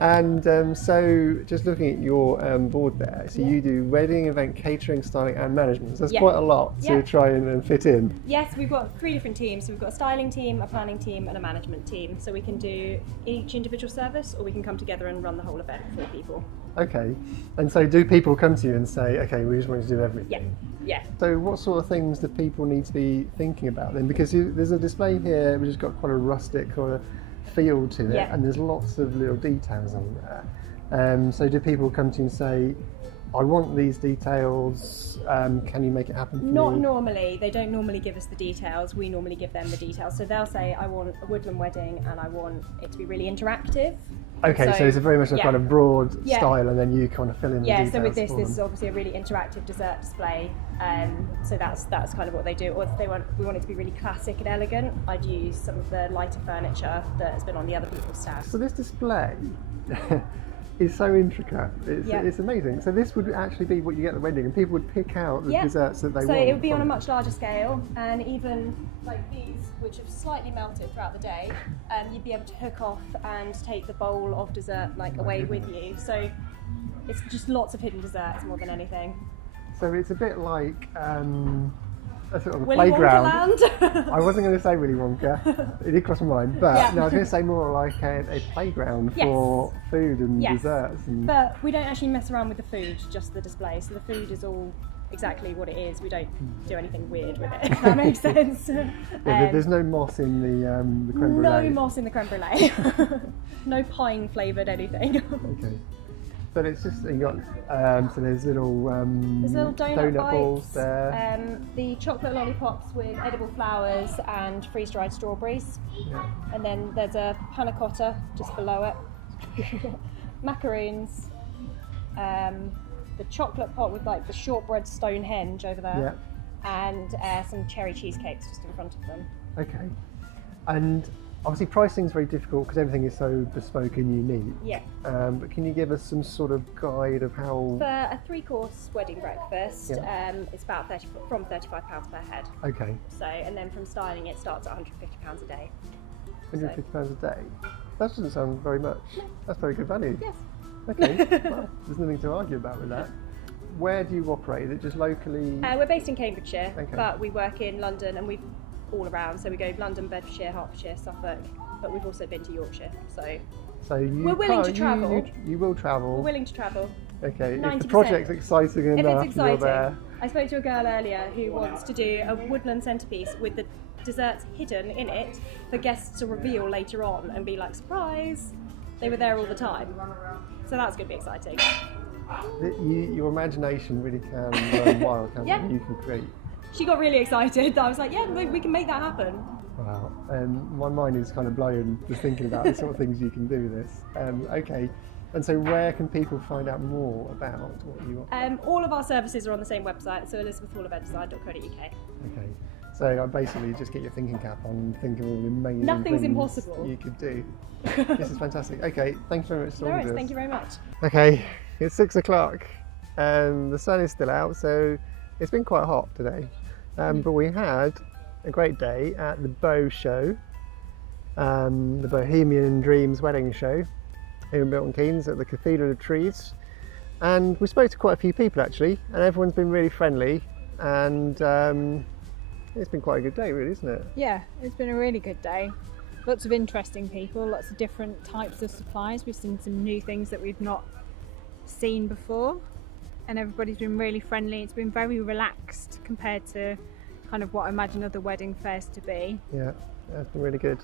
And so just looking at your board there, so you do wedding, event catering, styling and management. So that's quite a lot to try and fit in. Yes, we've got 3 different teams. So we've got a styling team, a planning team and a management team. So we can do each individual service, or we can come together and run the whole event for people. Okay. And so do people come to you and say, okay, we just want to do everything? Yeah. So what sort of things do people need to be thinking about then? Because there's a display here which has got quite a rustic kind of feel to it, and there's lots of little details on there. So do people come to you and say, I want these details, can you make it happen for Not me? normally. They don't normally give us the details. We normally give them the details. So they'll say, I want a woodland wedding and I want it to be really interactive. Okay, so it's a very much a yeah. kind of broad Yeah. style, and then you kind of fill in the details. So with this for is them. obviously a really interactive dessert display. So that's kind of what they do. Or if we want it to be really classic and elegant, I'd use some of the lighter furniture that has been on the other people's stands. So this display is so intricate. It's amazing. So this would actually be what you get at the wedding, and people would pick out the desserts that they want. So it would be on a from- much larger scale, and even like these, which have slightly melted throughout the day, you'd be able to hook off and take the bowl of dessert away with you. So it's just lots of hidden desserts more than anything. So it's a bit like a sort of a Willy playground. Wonkaland. I wasn't going to say Willy Wonka. It did cross my mind, but Yeah. no, I was going to say more like a playground for food and Yes. desserts. And But we don't actually mess around with the food, just the display. So the food is all exactly what it is. We don't do anything weird with it, if that makes sense. there's no moss in the creme brulee. No moss in the creme brulee. No pine flavoured anything. Okay. But it's just, you got, so there's little, There's little donut bites, balls there. the chocolate lollipops with edible flowers and freeze-dried strawberries. Yeah. And then there's a panna cotta just below it. Macaroons. The chocolate pot with like the shortbread Stonehenge over there. And some cherry cheesecakes just in front of them. Okay. And obviously pricing is very difficult because everything is so bespoke and unique. Yeah. But can you give us some sort of guide of how... For a 3-course wedding breakfast, it's about from £35 per head. Okay. So, and then from styling it starts at £150 a day. £150 a day? That doesn't sound very much. That's very good value. Yes. Okay. Well, there's nothing to argue about with that. Where do you operate? Is it just locally? We're based in Cambridgeshire, Okay. but we work in London and we've all around. So we go London, Bedfordshire, Hertfordshire, Suffolk, but we've also been to Yorkshire. So you we're willing to can't- travel. You will travel. We're willing to travel. Okay. If 90%. the project's exciting If enough, it's you're exciting. there. I spoke to a girl earlier who wants to do a woodland centrepiece with the desserts hidden in it for guests to reveal later on and be like, surprise! They were there all the time. So that's going to be exciting. Your imagination really can run wild, can't Yeah. it? You can create. She got really excited. I was like, yeah, we can make that happen. Wow. My mind is kind of blown just thinking about the sort of things you can do with this. Okay. And so where can people find out more about what you want? All of our services are on the same website, so elizabethhalleventdesign.co.uk. Okay. So I basically just get your thinking cap on and think of all the amazing Nothing's things impossible. you could do. This is fantastic. Okay, thank you very much for No talking worries, to us. thank you very much. Okay, it's 6 o'clock and the sun is still out, so it's been quite hot today. But we had a great day at the Bow Show, the Bohemian Dreams Wedding Show here in Milton Keynes at the Cathedral of Trees. And we spoke to quite a few people actually, and everyone's been really friendly, and it's been quite a good day really, isn't it? Yeah, it's been a really good day. Lots of interesting people, lots of different types of suppliers. We've seen some new things that we've not seen before, and everybody's been really friendly. It's been very relaxed compared to kind of what I imagine other wedding fairs to be. Yeah, that's been really good.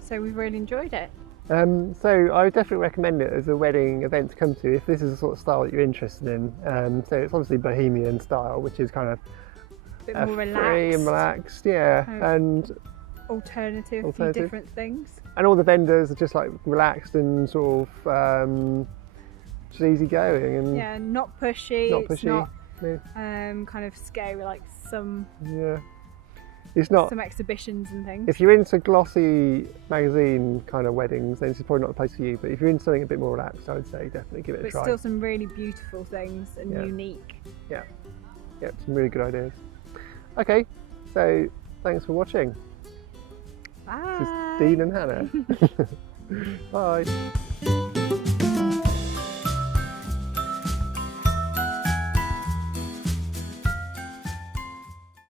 So we've really enjoyed it. So I would definitely recommend it as a wedding event to come to if this is the sort of style that you're interested in. So it's obviously Bohemian style, which is kind of A bit more free and relaxed, yeah, Kind and Alternative, Alternative. few different things. all the vendors are just like relaxed and sort of just easygoing and Yeah, not pushy. not It's pushy. not No. kind of scary like some Yeah, it's not. some exhibitions and things. If you're into glossy magazine kind of weddings, then this is probably not the place for you. But if you're into something a bit more relaxed, I would say definitely give it a But try. still some really beautiful things and Yeah. unique. Yeah, some really good ideas. Okay, so thanks for watching. Bye. This is Dean and Hannah. Bye.